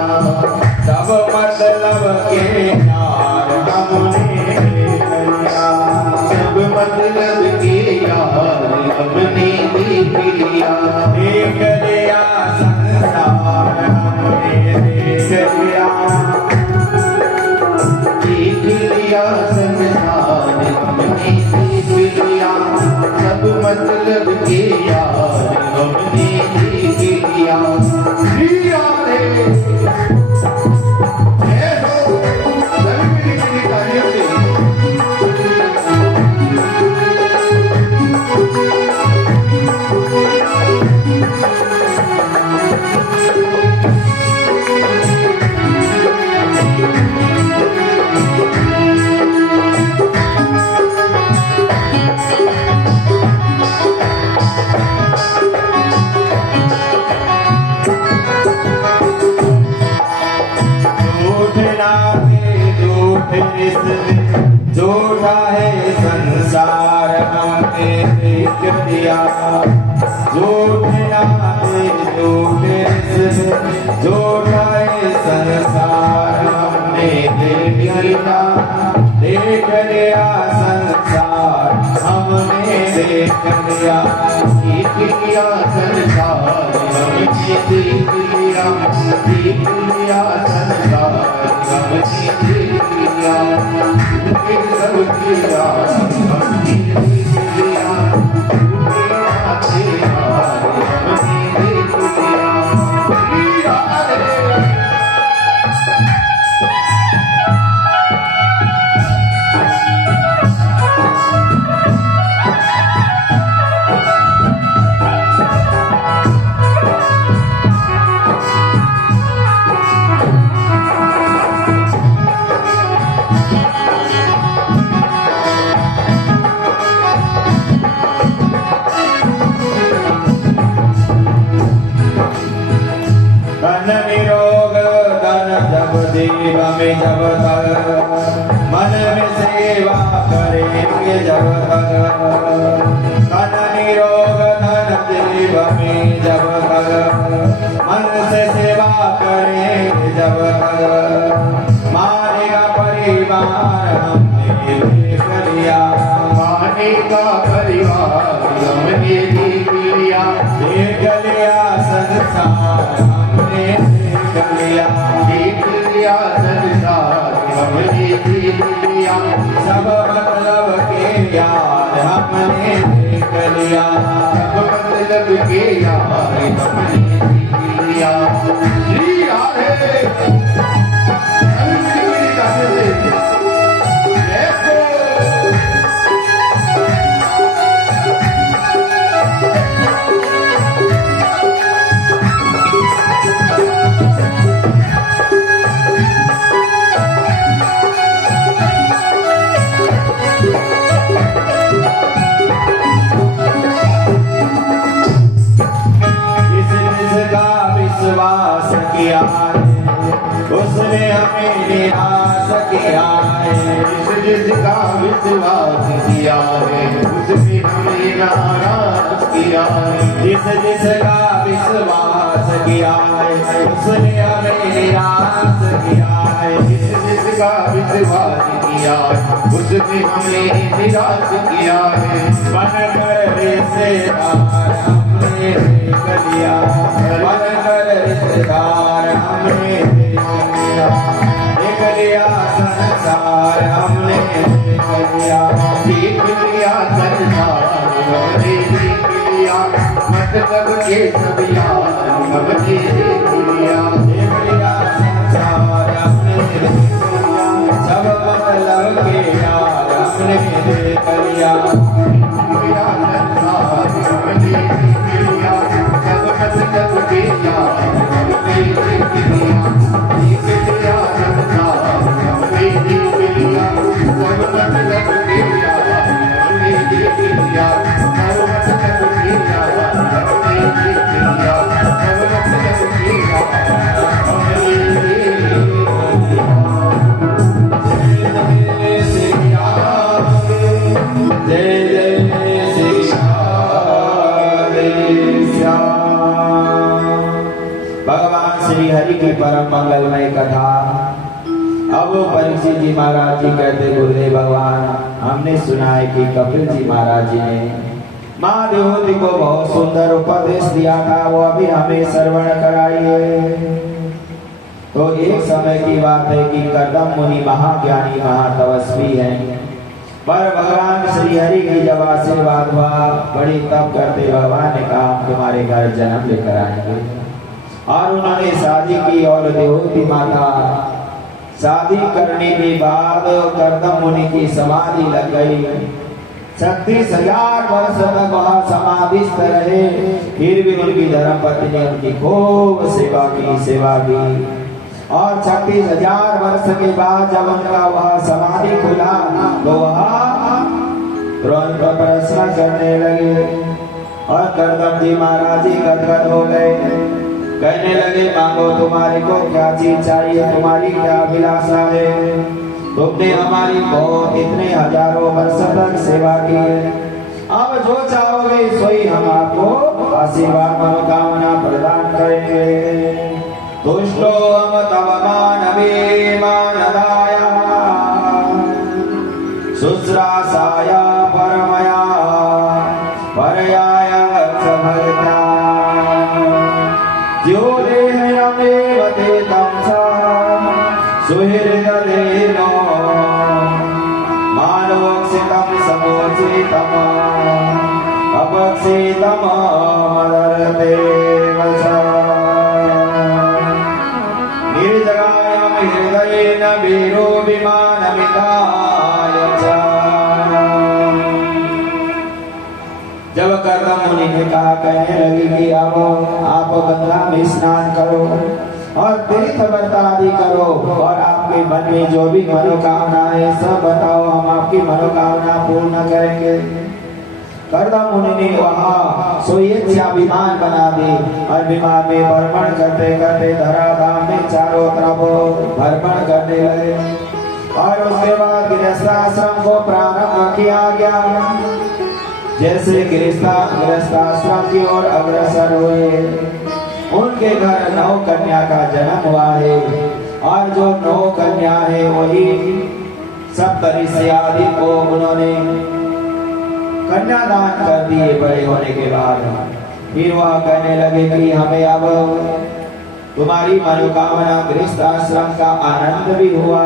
सब मतलब के यार हमने देख लिया, सब मतलब के यार हमने देख लिया। देख लिया संसार हमने देख लिया, देख लिया संसार हमने देख लिया। सब मतलब के यार हमने देख लिया। लिया रे झूठा है संसार हमने देख लिया। झूठा है झूठा है संसार हमने देख लिया। देख लिया संसार हमने देख लिया। देख लिया संसार हमने देख लिया, देख लिया संसार हमने देख लिया। सब किया हमने देख लिया, हमने देख लिया। धन निरोग धन जब देव में जब तक मन में सेवा करेंगे जब तक। धन निरोग धन देव में जब तक मन से सेवा करेंगे जब तक। मानेगा परिवार हमने देख लिया, मानेगा परिवार हमने देख लिया। देख लिया संसार हमने देख लिया, देख लिया संसार हमने देख लिया। सब मतलब के यार हमने देख लिया। सब मतलब के यार हमने देख लिया। विश्वास किया है उसने हमें नाराज किया है। जिसका विश्वास किया है उसने हमें निराश किया है। जिसका विश्वास किया है उसने हमें निराश किया है। बनकर रिश्तेदार हमने देख लिया, बनकर रिश्तेदार हमने देख लिया, संसार हमने देख लिया, देख लिया संसार हमने देख लिया, मतलब के सब यार हमने देख लिया। देख लिया संसार हमने देख लिया, सब मतलब के यार हमने देख लिया। लिया संसार हमने देख लिया, सब मतलब के यार हमने देख लिया। देख लिया संसार हमने देख लिया, सब मतलब के यार हमने देख लिया। सब मतलब के यार हमने देख लिया, सब मतलब के यार हमने देख लिया। जय जय श्री श्याम। भगवान श्री हरि की परम मंगलमय कथा। अब परीक्षित जी महाराज जी कहते, गुरुदेव भगवान, हमने सुना है कि कपिल जी महाराज जी ने माँ देवहूति को बहुत सुंदर उपदेश दिया था, वो अभी हमें श्रवण कराइए। तो एक समय की बात है कि कर्दम मुनि महाज्ञानी महातपस्वी हैं, पर भगवान श्री हरि की जब आशीर्वाद हुआ, बड़ी तप करते भगवान ने कहा हम तुम्हारे घर जन्म लेकर आएंगे। और उन्होंने शादी की और देवहूति माता शादी करने के बाद कर्दम मुनि की समाधि लग गई। 36,000 वर्ष तक वहाँ समाधिस्थ रहे, फिर भी उनकी धर्मपत्नी ने उनकी खूब सेवा की। और 36,000 वर्ष के बाद जब उनका वह समाधि खुला तो वह प्रश्न करने लगे। और कर्दम जी महाराज जी गदगद हो गए, कहने लगे मांगो, तुम्हारे को क्या चीज चाहिए, तुम्हारी क्या अभिलाषा है। तुमने हमारी बहुत इतने हजारों वर्ष तक सेवा की है, अब जो चाहोगे सोई हम आपको आशीर्वाद मनोकामना प्रदान करेंगे। तुष्टो हम तव मानवे मानदाया शुश्रासाया परमया परयाय समर्था ज्योतिर्मयमेव ते तमसा सुहृददेनो मानवक्षितं समोचितं अपक्षितं मदर्ते वचा निर्जगायां हृदयेन वीरो विमानमिताय च। जब कर्दम मुनि ने कहा, कहने लगी कि अब आप गंगा में स्नान करो और तीर्थ व्रत आदि करो, और आपके मन में जो भी मनोकामना है सब बताओ, हम आपकी मनोकामना पूर्ण करेंगे। कर्दम मुनि ने वहाँ सोयेच्छा विमान बना दी और विमान में भ्रमण करते करते धराधाम में चारों तरफ भ्रमण करने लगे। और उसके बाद गृहस्थाश्रम को प्रारंभ किया गया। जैसे गृहस्थाश्रम की ओर अग्रसर हुए, उनके घर 9 कन्या का जन्म हुआ है। और जो 9 कन्या है वही सप्तऋषि आदि को उन्होंने कन्यादान कर दिए बड़े होने के बाद। फिर वह कहने लगे कि हमें अब तुम्हारी मनोकामना गृहस्थ आश्रम का आनंद भी हुआ,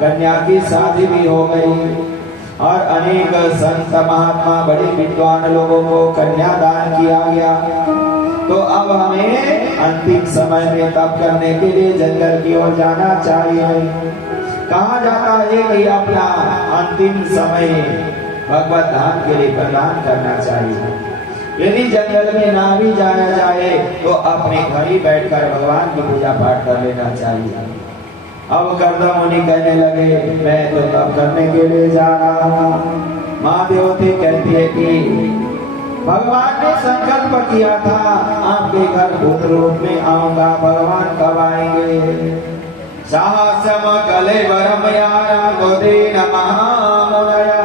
कन्या की शादी भी हो गई, और अनेक संत महात्मा बड़े विद्वान लोगों को कन्यादान किया गया। तो अब हमें अंतिम समय में तप करने के लिए जंगल की ओर जाना चाहिए। कहा जाता है कि अपना अंतिम समय भगवत धाम के लिए प्रदान करना चाहिए। यदि जंगल में ना भी जाया जाए तो अपने घर ही बैठकर भगवान की पूजा पाठ कर लेना चाहिए। अब कर्दम मुनि कहने लगे, मैं तो तप करने के लिए जा रहा हूँ। माँ देवती कहती है कि भगवान ने संकल्प किया था आपके घर भूत रूप में आऊंगा, भगवान कब आएंगे। साहसम कले वरम यारा गोदीन महामुनया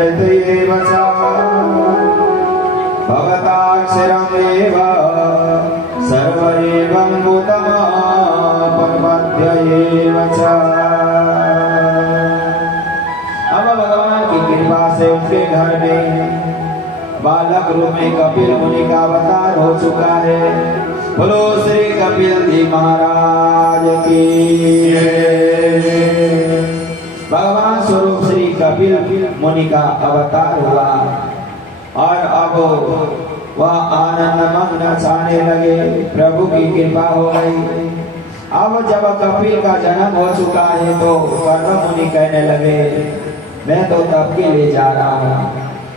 प्रकृतिरेव च भगताक्षरमेव सर्वैवं भूतमापन्मध्यैव च। अब भगवान की कृपा से उनके घर में बालक रूप में कपिल मुनि का अवतार हो चुका है। बोलो श्री कपिल जी महाराज की। भगवान स्वरूप श्री कपिल मुनि का अवतार हुआ और अब वह आनंद मग्न छाने लगे। प्रभु की कृपा हो गई। अब जब कपिल का जन्म हो चुका है तो कर्म मुनि कहने लगे मैं तो तब के लिए जा रहा हूँ।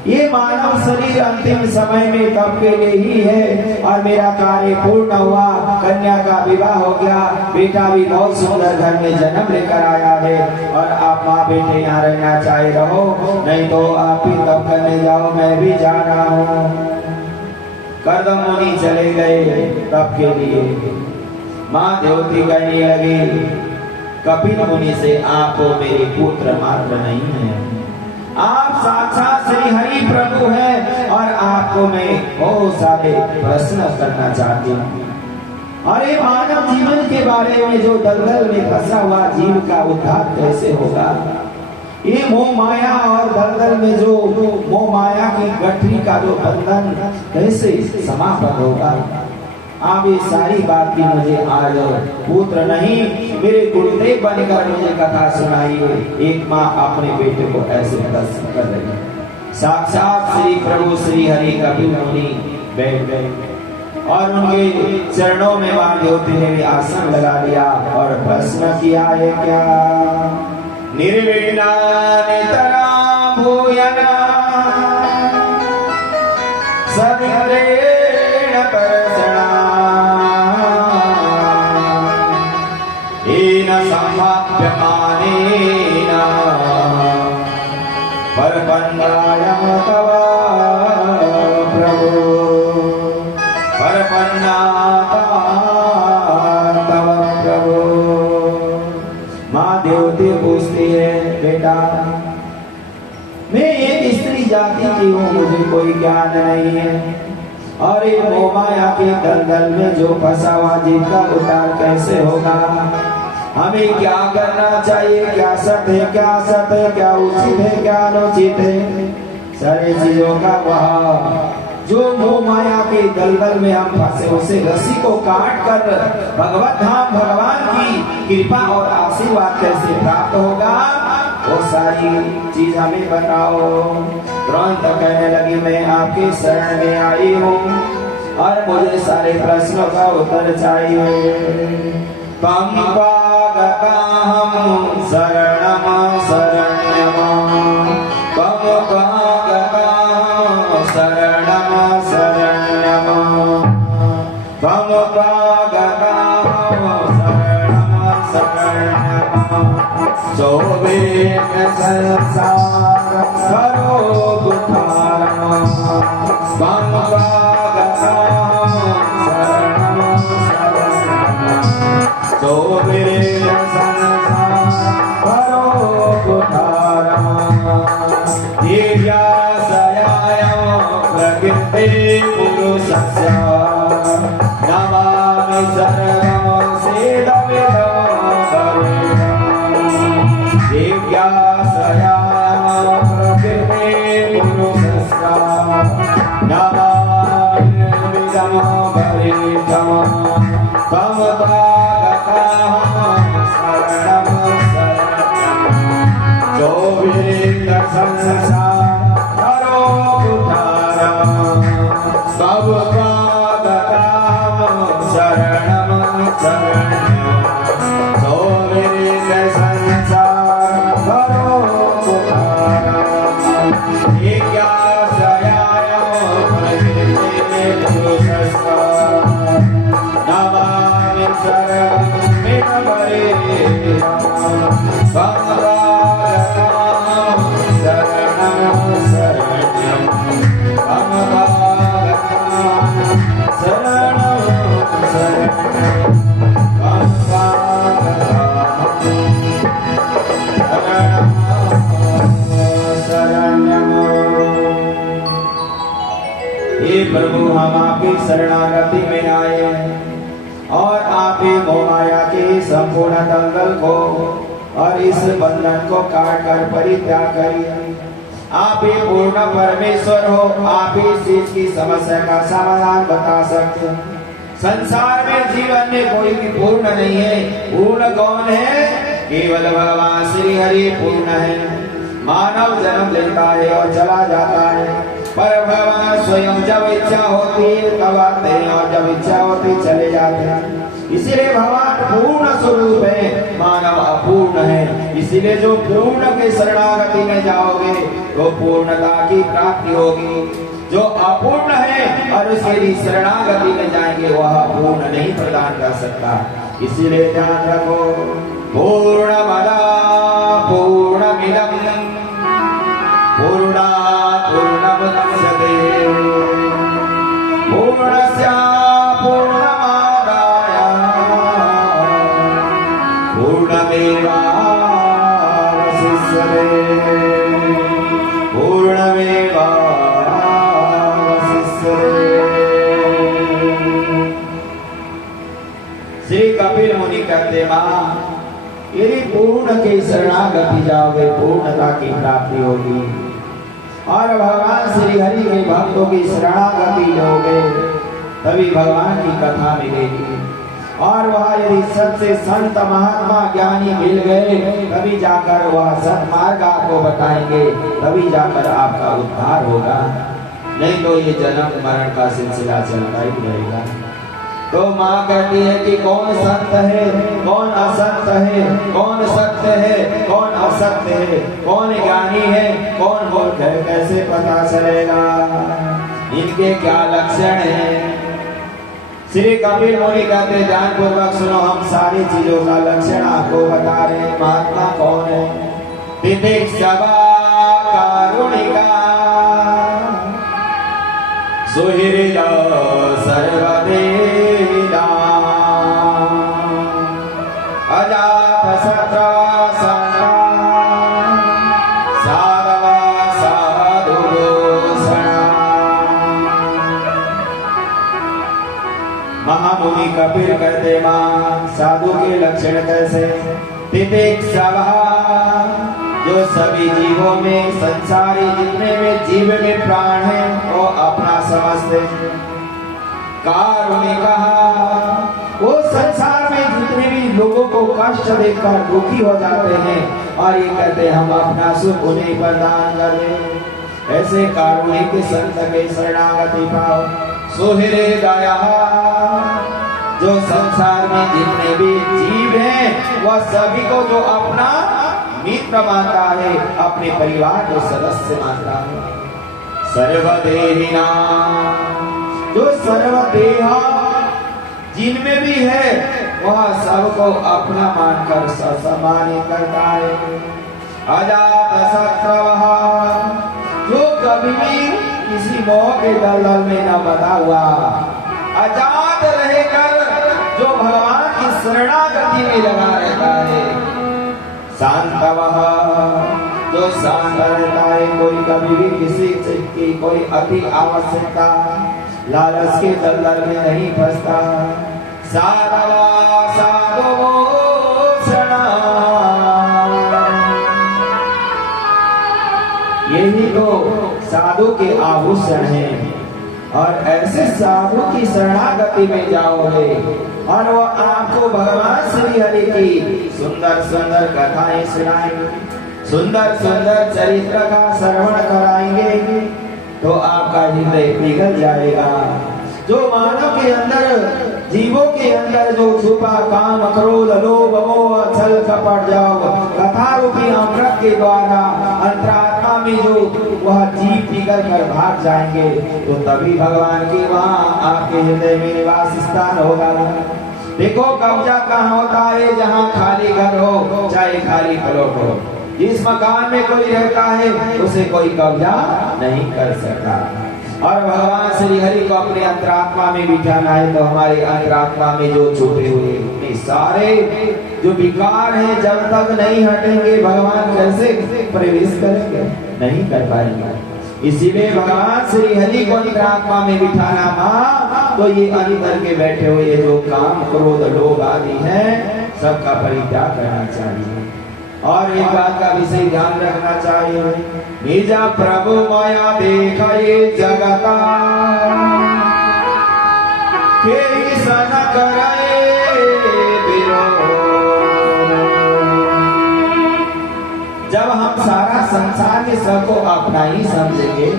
ये मानव शरीर अंतिम समय में तब के लिए ही है और मेरा कार्य पूर्ण हुआ। कन्या का विवाह हो गया, बेटा भी बहुत सुंदर घर में जन्म लेकर आया है और आप माँ बेटे यहाँ रहना चाहे रहो, नहीं तो आप ही तब करने जाओ, मैं भी जा रहा हूँ। कर्दम मुनि चले गए तब के लिए। माँ देवती कहने लगी कपिल मुनि से आप मेरे पुत्र मात्र नहीं है, आप साक्षात श्री हरि प्रभु हैं और आपको मैं बहुत सारे प्रश्न करना चाहती हूँ। अरे मानव जीवन के बारे में जो दलदल में फंसा हुआ जीव का उद्धार कैसे होगा? ये मोह माया और दलदल में जो मोह माया की गठरी का जो बंधन कैसे समाप्त होगा? आप ये सारी बात की मुझे आज पुत्र नहीं मेरे गुरुदेव बनकर मुझे कथा सुनाइए। एक माँ अपने बेटे को ऐसे प्रश्न कर रही है। साक्षात श्री प्रभु श्री हरि कपिल मुनि बैठ गए और उनके चरणों में माँ देवती ने भी आसन लगा लिया और प्रश्न किया है क्या? निर्विघ्ना नितरा भूयना सवित्रेण परसणा येन सम्भाव्यमानेन परपन्नायं तव प्रभु तव प्रभु। माँ देवती पूछती है बेटा मैं एक स्त्री जाति की हूँ, मुझे कोई ज्ञान नहीं है और ये मोह माया के दलदल में जो फंसा हुआ जीव का उद्धार कैसे होगा? हमें क्या करना चाहिए? क्या सत्य है, क्या असत है, क्या उचित है, क्या अनुचित है? सारे चीजों का वह जो मोह माया के दलदल में हम फंसे उसे रस्सी को काट कर भगवत धाम भगवान की कृपा और आशीर्वाद कैसे प्राप्त होगा? वो सारी चीज हमें बताओ। तुरंत कहने लगी मैं आपके शरण में आई हूँ और मुझे सारे प्रश्नों का उत्तर चाहिए। तम पागताहं शरणम शरण्यम तम पागताहं शरणम शरण्यम तम पागताहं शरणम शरण्यम जो वेद संसार करो दुखारम तम पागताहं शरणम शरण्यम जो वेद संसार करो दुखारम दिव्याशयाय प्रकृते पुरुषस्य नमामि सर्वं सेदमिदं दिव्याशयाय प्रकृते पुरुषस्य नमामि सर्वं सेदमिदं तम पागताहं शरणं शरण्यं जो वेद संसार करो उद्धारम तम पागताहं शरणं शरण्यं जो वेद संसार करो उद्धारम दिव्याशयाय प्रकृते पुरुषस्य नमामि सर्वं सेदमिदं तम पागताहं शरणं शरण्यं तम पागताहं शरणं शरण्यं तम हे प्रभु, हम आपकी शरणागति में आए हैं और आप ही मोह माया के संपूर्ण दंगल को और इस बंधन को काट कर परित्याग करिए। आप ही पूर्ण परमेश्वर हो, आप ही इस चीज की समस्या का समाधान बता सकते हैं। संसार में जीवन में कोई भी पूर्ण नहीं है। पूर्ण कौन है? केवल भगवान श्री हरि पूर्ण है। मानव जन्म लेता है और चला जाता है, पर भगवान स्वयं जब इच्छा होती है तब आते हैं और जब इच्छा होती चले जाते हैं। इसीलिए भगवान पूर्ण स्वरूप है, मानव अपूर्ण है। इसीलिए जो पूर्ण के शरणागति में जाओगे तो पूर्णता की प्राप्ति होगी। जो अपूर्ण है और उसके शरणागति में जाएंगे वह पूर्ण नहीं प्रदान कर सकता। इसीलिए ध्यान रखो, पूर्णमदा पूर्णमिदं पूर्णात् पूर्णमुदच्यते पूर्णस्य पूर्णमादाय पूर्णमेवावशिष्यते श्री कपिल मुनि कहते, मां यदि पूर्ण के शरणागति जाओगे पूर्णता की प्राप्ति होगी, और भगवान श्री हरि के भक्तों की शरणागति लोगे तभी भगवान की कथा मिलेगी। और वह यदि सच्चे संत महात्मा ज्ञानी मिल गए तभी जाकर वह सत्मार्ग आपको बताएंगे, तभी जाकर आपका उद्धार होगा। नहीं तो ये जन्म मरण का सिलसिला चलता ही रहेगा। तो माँ कहती है कि कौन संत है, कौन असंत है, कौन सत्य है, कौन असत्य है, कौन ज्ञानी है, कौन मूर्ख है, कैसे पता चलेगा? इनके क्या लक्षण हैं? श्री कपिल मुनि कहते, ध्यान पूर्वक सुनो, हम सारी चीजों का लक्षण आपको बता रहे हैं। महात्मा कौन है? तितिक्षवा कारुणिका सुहृदा सर्वदेहिना अजातशत्रुवा संता साधवा साधुभूषणा। महामुनि कपिल कहते, मां साधु के लक्षण कैसे? तितिक्षवा, जो सभी जीवों में, संसारी जितने में जीव में प्राण है वो अपना समझते। कारुणिका, वो संसार में जितने भी लोगों को कष्ट देकर दुखी हो जाते हैं और ये कहते हम अपना सुख उन्हें प्रदान कर दें। ऐसे कारुणिक संत के शरणागति पाओ। सुहृदया, जो संसार में जितने भी जीव हैं वह सभी को जो अपना मित्र मानता है, अपने परिवार को सदस्य मानता है। सर्वदेहिना, जो सर्वदेह जिनमें भी है वह सबको अपना मानकर सम्मानित करता है। अजातशत्रुवा, जो कभी भी किसी मोह के दलदल में न बंधा हुआ, अजात रहकर जो भगवान की शरणागति में लगा रहता है। शांतवः, जो शांत रहता है, कोई कभी भी किसी चीज की कोई अति आवश्यकता लालच के दलदल में नहीं फंसता। साधवा साधुभूषणा, यही तो साधु के आभूषण हैं। और ऐसे साधु की शरणागति में जाओगे और वो आपको भगवान श्री हरि की सुंदर सुंदर कथाएं सुनाएंगे, सुंदर सुंदर चरित्र का श्रवण कराएंगे, तो आपका हृदय पिघल जाएगा। जो मानव के अंदर, जीवों के अंदर जो छुपा काम क्रोध लोभ मोह छल कपट जाओ कथा रूपी अमृत के द्वारा अंतरात्मा में जो वह जीव पिघल कर भाग जाएंगे, तो तभी भगवान की वहाँ आपके हृदय में निवास स्थान होगा। देखो कब्जा कहाँ होता है? जहाँ खाली घर हो, चाहे खाली प्लॉट हो। जिस मकान में कोई रहता है उसे कोई कब्जा नहीं कर सकता। और भगवान श्री हरि को अपने अंतरात्मा में बिठाना है, तो हमारे अंतरात्मा में जो छुपे हुए सारे जो विकार हैं जब तक नहीं हटेंगे भगवान कैसे प्रवेश करेंगे? नहीं कर पाएंगे। इसीलिए भगवान श्री हरि को अंतरात्मा में बिठाना माँ, तो ये अंदर के बैठे हुए जो काम क्रोध लोभ आदि है सबका परित्याग करना चाहिए। और एक बात का विशेष ध्यान रखना चाहिए, निजा प्रभु माया देखा ये जगता के सन करे विरोध। जब हम सारा संसार के सबको अपना ही समझेंगे,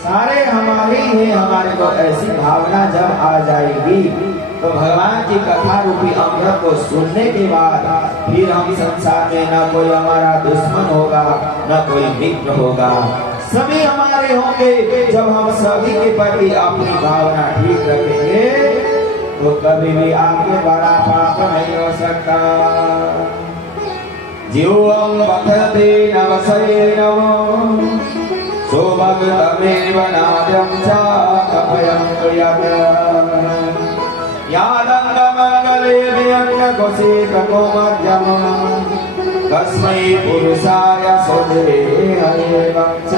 सारे हमारे ही हैं, हमारे को ऐसी भावना जब आ जाएगी तो भगवान की कथा रूपी अमृत को सुनने के बाद फिर हम संसार में न कोई हमारा दुश्मन होगा न कोई मित्र होगा, सभी हमारे होंगे। जब हम सभी के प्रति अपनी भावना ठीक रखेंगे तो कभी भी आगे बड़ा पाप नहीं हो सकता। जीवं बधते नवसरेणव सोभगतमेव नाद्यं च कपयं क्रियत यादङ्गमङ्गले व्यङ्गकुशीतकोमध्यम तस्मै पुरुषाय स्वदेहैवं च।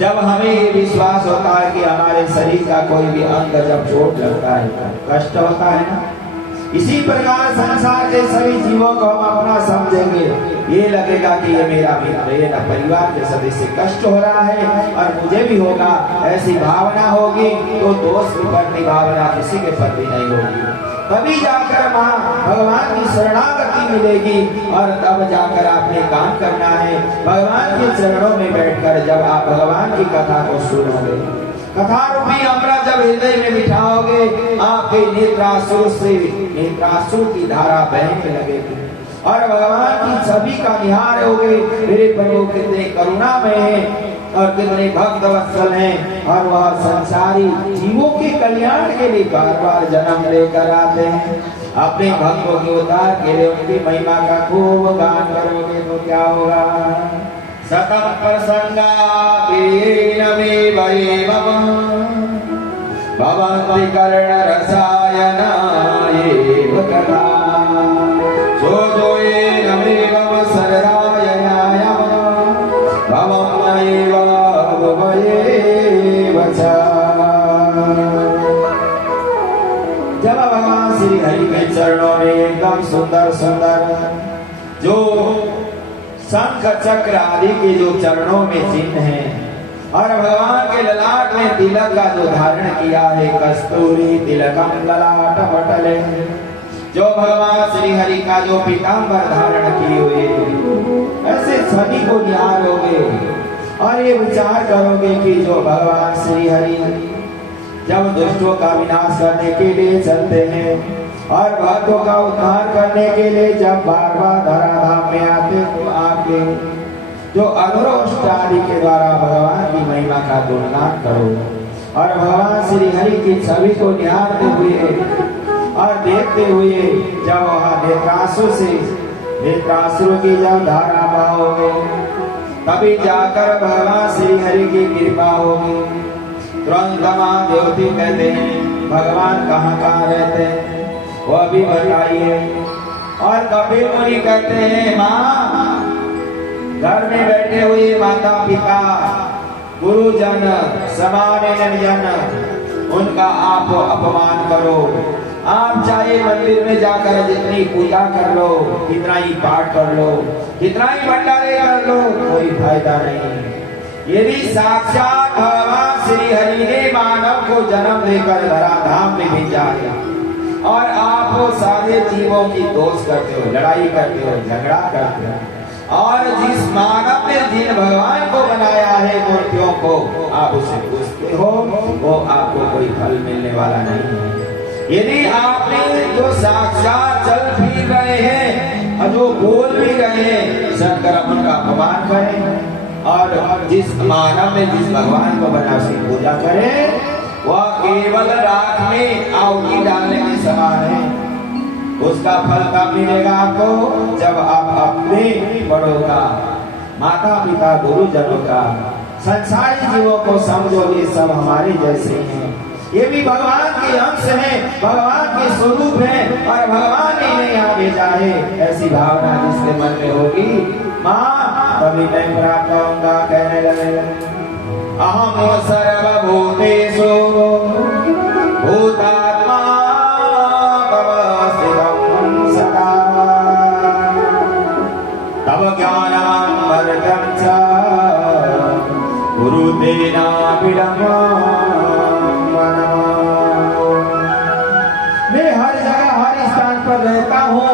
जब हमें ये विश्वास होता है कि हमारे शरीर का कोई भी अंग जब चोट लगता है कष्ट होता है ना, इसी प्रकार संसार के सभी जीवों को हम अपना समझेंगे, ये लगेगा कि ये मेरा मित्र, ये ना परिवार के सदस्य कष्ट हो रहा है और मुझे भी होगा, ऐसी भावना होगी तो दोस्त की प्रति भावना किसी के प्रति नहीं होगी। तभी जाकर माँ भगवान की शरणागति मिलेगी और तब जाकर आपने काम करना है। भगवान के चरणों में बैठकर जब आप भगवान की कथा को सुनोगे, कथा रूपी अमृत जब हृदय में बिठाओगे, आपके नेत्रासुर की धारा बहने लगेगी और भगवान की छवि का निहारोगे। मेरे प्रभु कितने करुणामय हैं और कितने भक्त वत्सल हैं, और वह संसारी जीवों के कल्याण के लिए बार बार जन्म लेकर आते हैं। अपने भक्तों के उद्धार के लिए उनकी महिमा का खूब गान करोगे तो क्या होगा। सतम प्रसंगा भवन्ति कर्ण रसायना एव कथा जो नमेवं सररायणाय भवन्नैव भवेव च। जब भगवान श्री हरि के चरणों में एकदम सुंदर सुंदर जो शंख चक्र आदि के जो चरणों में चिन्ह हैं और भगवान के ललाट में तिलक का जो धारण किया है, कस्तूरी तिलकम ललाट पटले, जो भगवान श्री हरि का जो पीतांबर धारण किए हुए, ऐसे सभी को निहारोगे और ये विचार करोगे कि जो भगवान श्री हरि जब दुष्टों का विनाश करने के लिए चलते हैं और भक्तों का उद्धार करने के लिए जब बार बार धराधाम में आते, तो आपके जो अधरोष्ट आदि के द्वारा भगवान की महिमा का गुणगान करो और भगवान श्री हरि की छवि को निहारते हुए और देखते हुए जब वहाँ नेत्रासुर की जब धारा बहोगे, तभी जाकर भगवान श्री हरि की कृपा होगी। तुरंत देवती कहते हैं भगवान कहाँ कहाँ रहते हैं वह भी बताइए। और कपिल मुनि कहते हैं माँ, घर में बैठे हुए माता पिता गुरुजन समान्य जन उनका आप अपमान करो। आप चाहे मंदिर में जाकर जितनी पूजा कर लो, कितना ही पाठ कर लो, कितना ही भंडारे कर लो, कोई फायदा नहीं। यदि साक्षात भगवान श्री हरि ने मानव को जन्म देकर धराधाम में भेजा है और आप सारे जीवों की दोष करते हो, लड़ाई करते हो, झगड़ा करते हो, और जिस मानव ने जिन भगवान को बनाया है मूर्तियों को आप उसे पूछते हो, वो आपको कोई फल मिलने वाला नहीं है। यदि आपने जो साक्षात चल फिर रहे हैं और जो बोल भी रहे हैं, शंकर उनका अपमान करें और जिस मानव ने जिस भगवान को बना उसकी पूजा करें, वह केवल राख में आहुति डालने के समान है। उसका फल कब मिलेगा आपको? जब आप अपने बड़ों का, माता पिता गुरुजनों का, संसारी जीवों को समझो ये सब हमारे जैसे हैं, ये भी भगवान के अंश हैं, भगवान के स्वरूप हैं और भगवान ने इन्हें यहाँ भेजा है। ऐसी भावना जिसके मन में होगी माँ, तभी मैं प्राप्त होऊंगा। कहने लगे अहम सर्वभूतेषु भूतात्मा तवस्थितं सदा तव ज्ञानामृतं च कुरुते नाभिडमं मनः। मैं हर जगह हर स्थान पर रहता हूँ,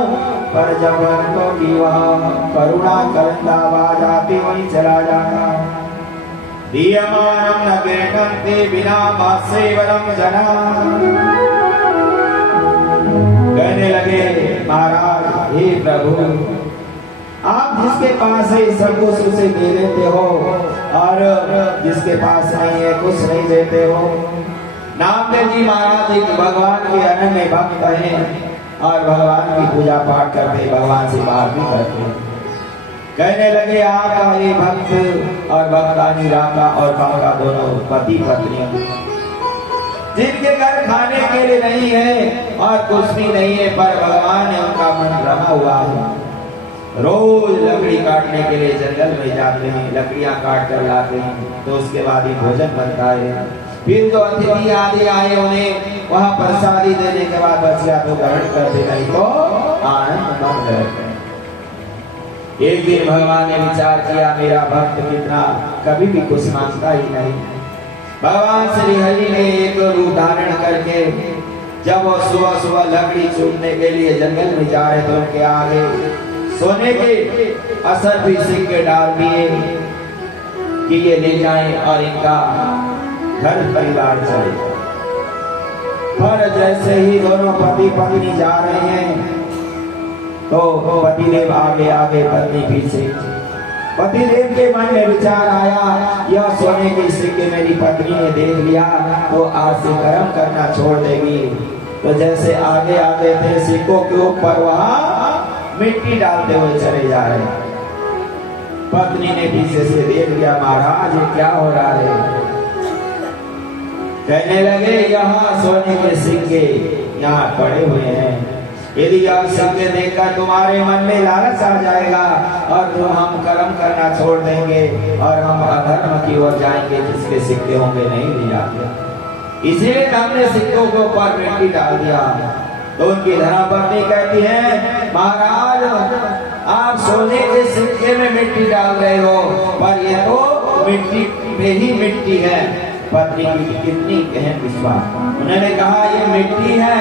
पर जब भक्तों की वहाँ करुणा करता आवाज आती वहीं चला जाता। दीयमानं न गृह्णन्ति विना सेवनं जना। कहने लगे महाराज हे प्रभु, आप जिसके पास है सब कुछ उसे दे देते हो, और जिसके पास नहीं है कुछ नहीं देते हो। नामदेव जी महाराज एक भगवान के अनन्य भक्त हैं और भगवान की पूजा पाठ करते, भगवान से बात भी करते। कहने लगे आपका ये भक्त और भक्तानी राका और बाका दोनों पति पत्नी, जिनके घर खाने के लिए नहीं है और कुछ भी नहीं है, पर भगवान ने उनका मन रमा हुआ है। रोज लकड़ी काटने के लिए जंगल में जाते हैं, लकड़ियां काट कर लाते हैं, तो उसके बाद ही भोजन बनता है। फिर जो अतिथि आदि आए उन्हें वहां प्रसादी देने के बाद बचिया तो ग्रहण करते, नहीं तो आनंद मन करते। एक दिन भगवान ने विचार किया मेरा भक्त कितना कभी भी कुछ मांगता ही नहीं। भगवान श्री हरि ने एक रूप धारण करके जब वो सुबह सुबह लकड़ी चूटने के लिए जंगल में जा रहे थे, उनके आगे सोने के असर भी सिक्के डाल दिए कि ये ले जाएं और इनका घर परिवार चले। पर जैसे ही दोनों पति पत्नी जा रहे हैं तो पतिदेव आगे आगे पत्नी पीछे। पतिदेव के मन में विचार आया यह सोने के सिक्के मेरी पत्नी ने देख लिया तो आज से कर्म करना छोड़ देगी। तो जैसे आगे आगे थे सिक्कों के ऊपर वहां मिट्टी डालते हुए चले जा रहे। पत्नी ने पीछे से देख लिया महाराज ये क्या हो रहा है। कहने लगे यहाँ सोने के सिक्के यहाँ पड़े हुए हैं, यदि यह सिक्के देखकर तुम्हारे मन में लालच आ जाएगा और तुम हम कर्म करना छोड़ देंगे और हम अधर्म की ओर जाएंगे, जिसके सिक्के होंगे नहीं लिया। इसीलिए हमने सिक्कों के ऊपर मिट्टी डाल दिया। तो उनकी धर्मपत्नी कहती है महाराज आप सोने के सिक्के में मिट्टी डाल रहे हो, पर ये तो मिट्टी में ही मिट्टी है। पत्नी की कितनी गहन विश्वास। उन्होंने कहा ये मिट्टी है,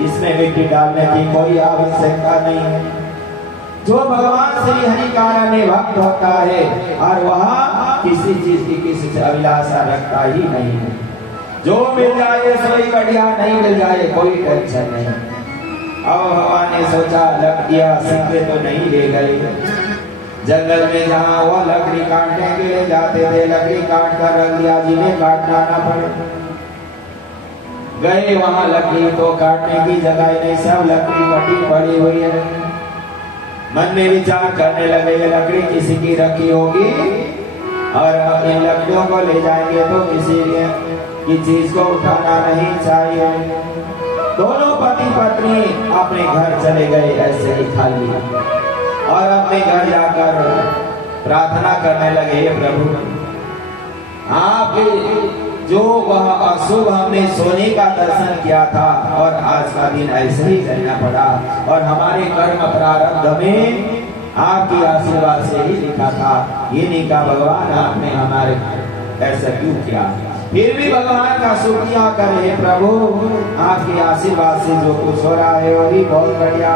इसमें मिट्टी डालने की कोई आवश्यकता नहीं है। जो भगवान श्री हरि का अनन्य भक्त होता है और वहाँ किसी चीज की किसी से अभिलाषा रखता ही नहीं है। जो मिल जाए सोई बढ़िया, नहीं मिल जाए कोई टेंशन नहीं। अब भगवान ने सोचा लकड़ियां सिक्के तो नहीं ले गए। जंगल में जहाँ वो लकड़ी काटने के लिए जाते थे लकड़ी काट कर रख दिया, जिन्हें काटना ना पड़े। गए वहां लकड़ी तो काटने की जगह नहीं, सब लकड़ी कटी पड़ी हुई है। मन में विचार करने लगे ये लकड़ी किसी की रखी होगी और इन लकड़ियों को ले जाएंगे तो किसी की चीज को उठाना नहीं चाहिए। दोनों पति पत्नी अपने घर चले गए ऐसे ही खाली, और अपने घर जाकर प्रार्थना करने लगे प्रभु आप जो वह अशुभ हमने सोने का दर्शन किया था और आज का दिन ऐसे ही रहना पड़ा, और हमारे कर्म प्रारब्ध में आपकी आशीर्वाद से ही लिखा था, ये नहीं कहा भगवान आपने हमारे ऐसा क्यों किया। फिर भी भगवान का शुक्रिया करें प्रभु, आपकी आशीर्वाद से जो कुछ हो रहा है वही बहुत बढ़िया।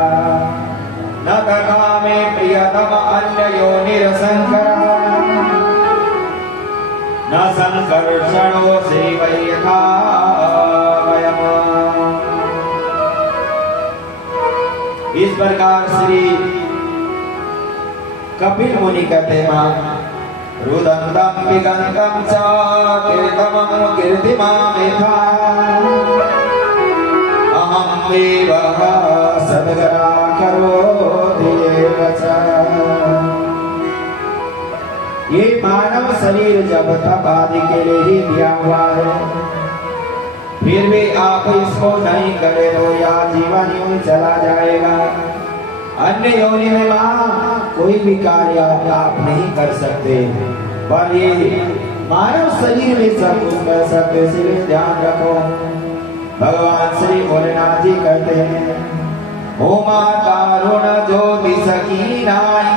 न तथा में प्रियतम अन्य योनिरसंकर न संकर्षणो सेवयथा वयम्। इस प्रकार श्री कपिल मुनि कहते हैं रुदंतम विगंतम च कीर्तमं कीर्तिमामेथा अहं देवः सद्गरा करोति एव च। ये मानव शरीर जब तक आदि के लिए ही दिया हुआ है, फिर भी आप इसको नहीं करें तो यह जीवन यूं चला जाएगा। अन्य योनि में मां कोई भी कार्य आप नहीं कर सकते, पर ये मानव शरीर में सब कुछ कर सकते, इसलिए ध्यान रखो। भगवान श्री भोलेनाथ जी कहते हैं, ओ माता ऋण ज्योति सकी नाई,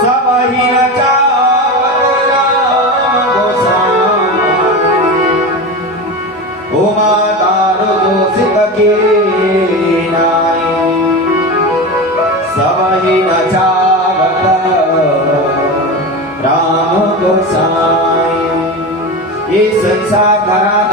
सब ही रचावत राम गोसाई। ओ माता ऋण के नाई, सब ही रचावत राम गोसाई। ये संसार भरा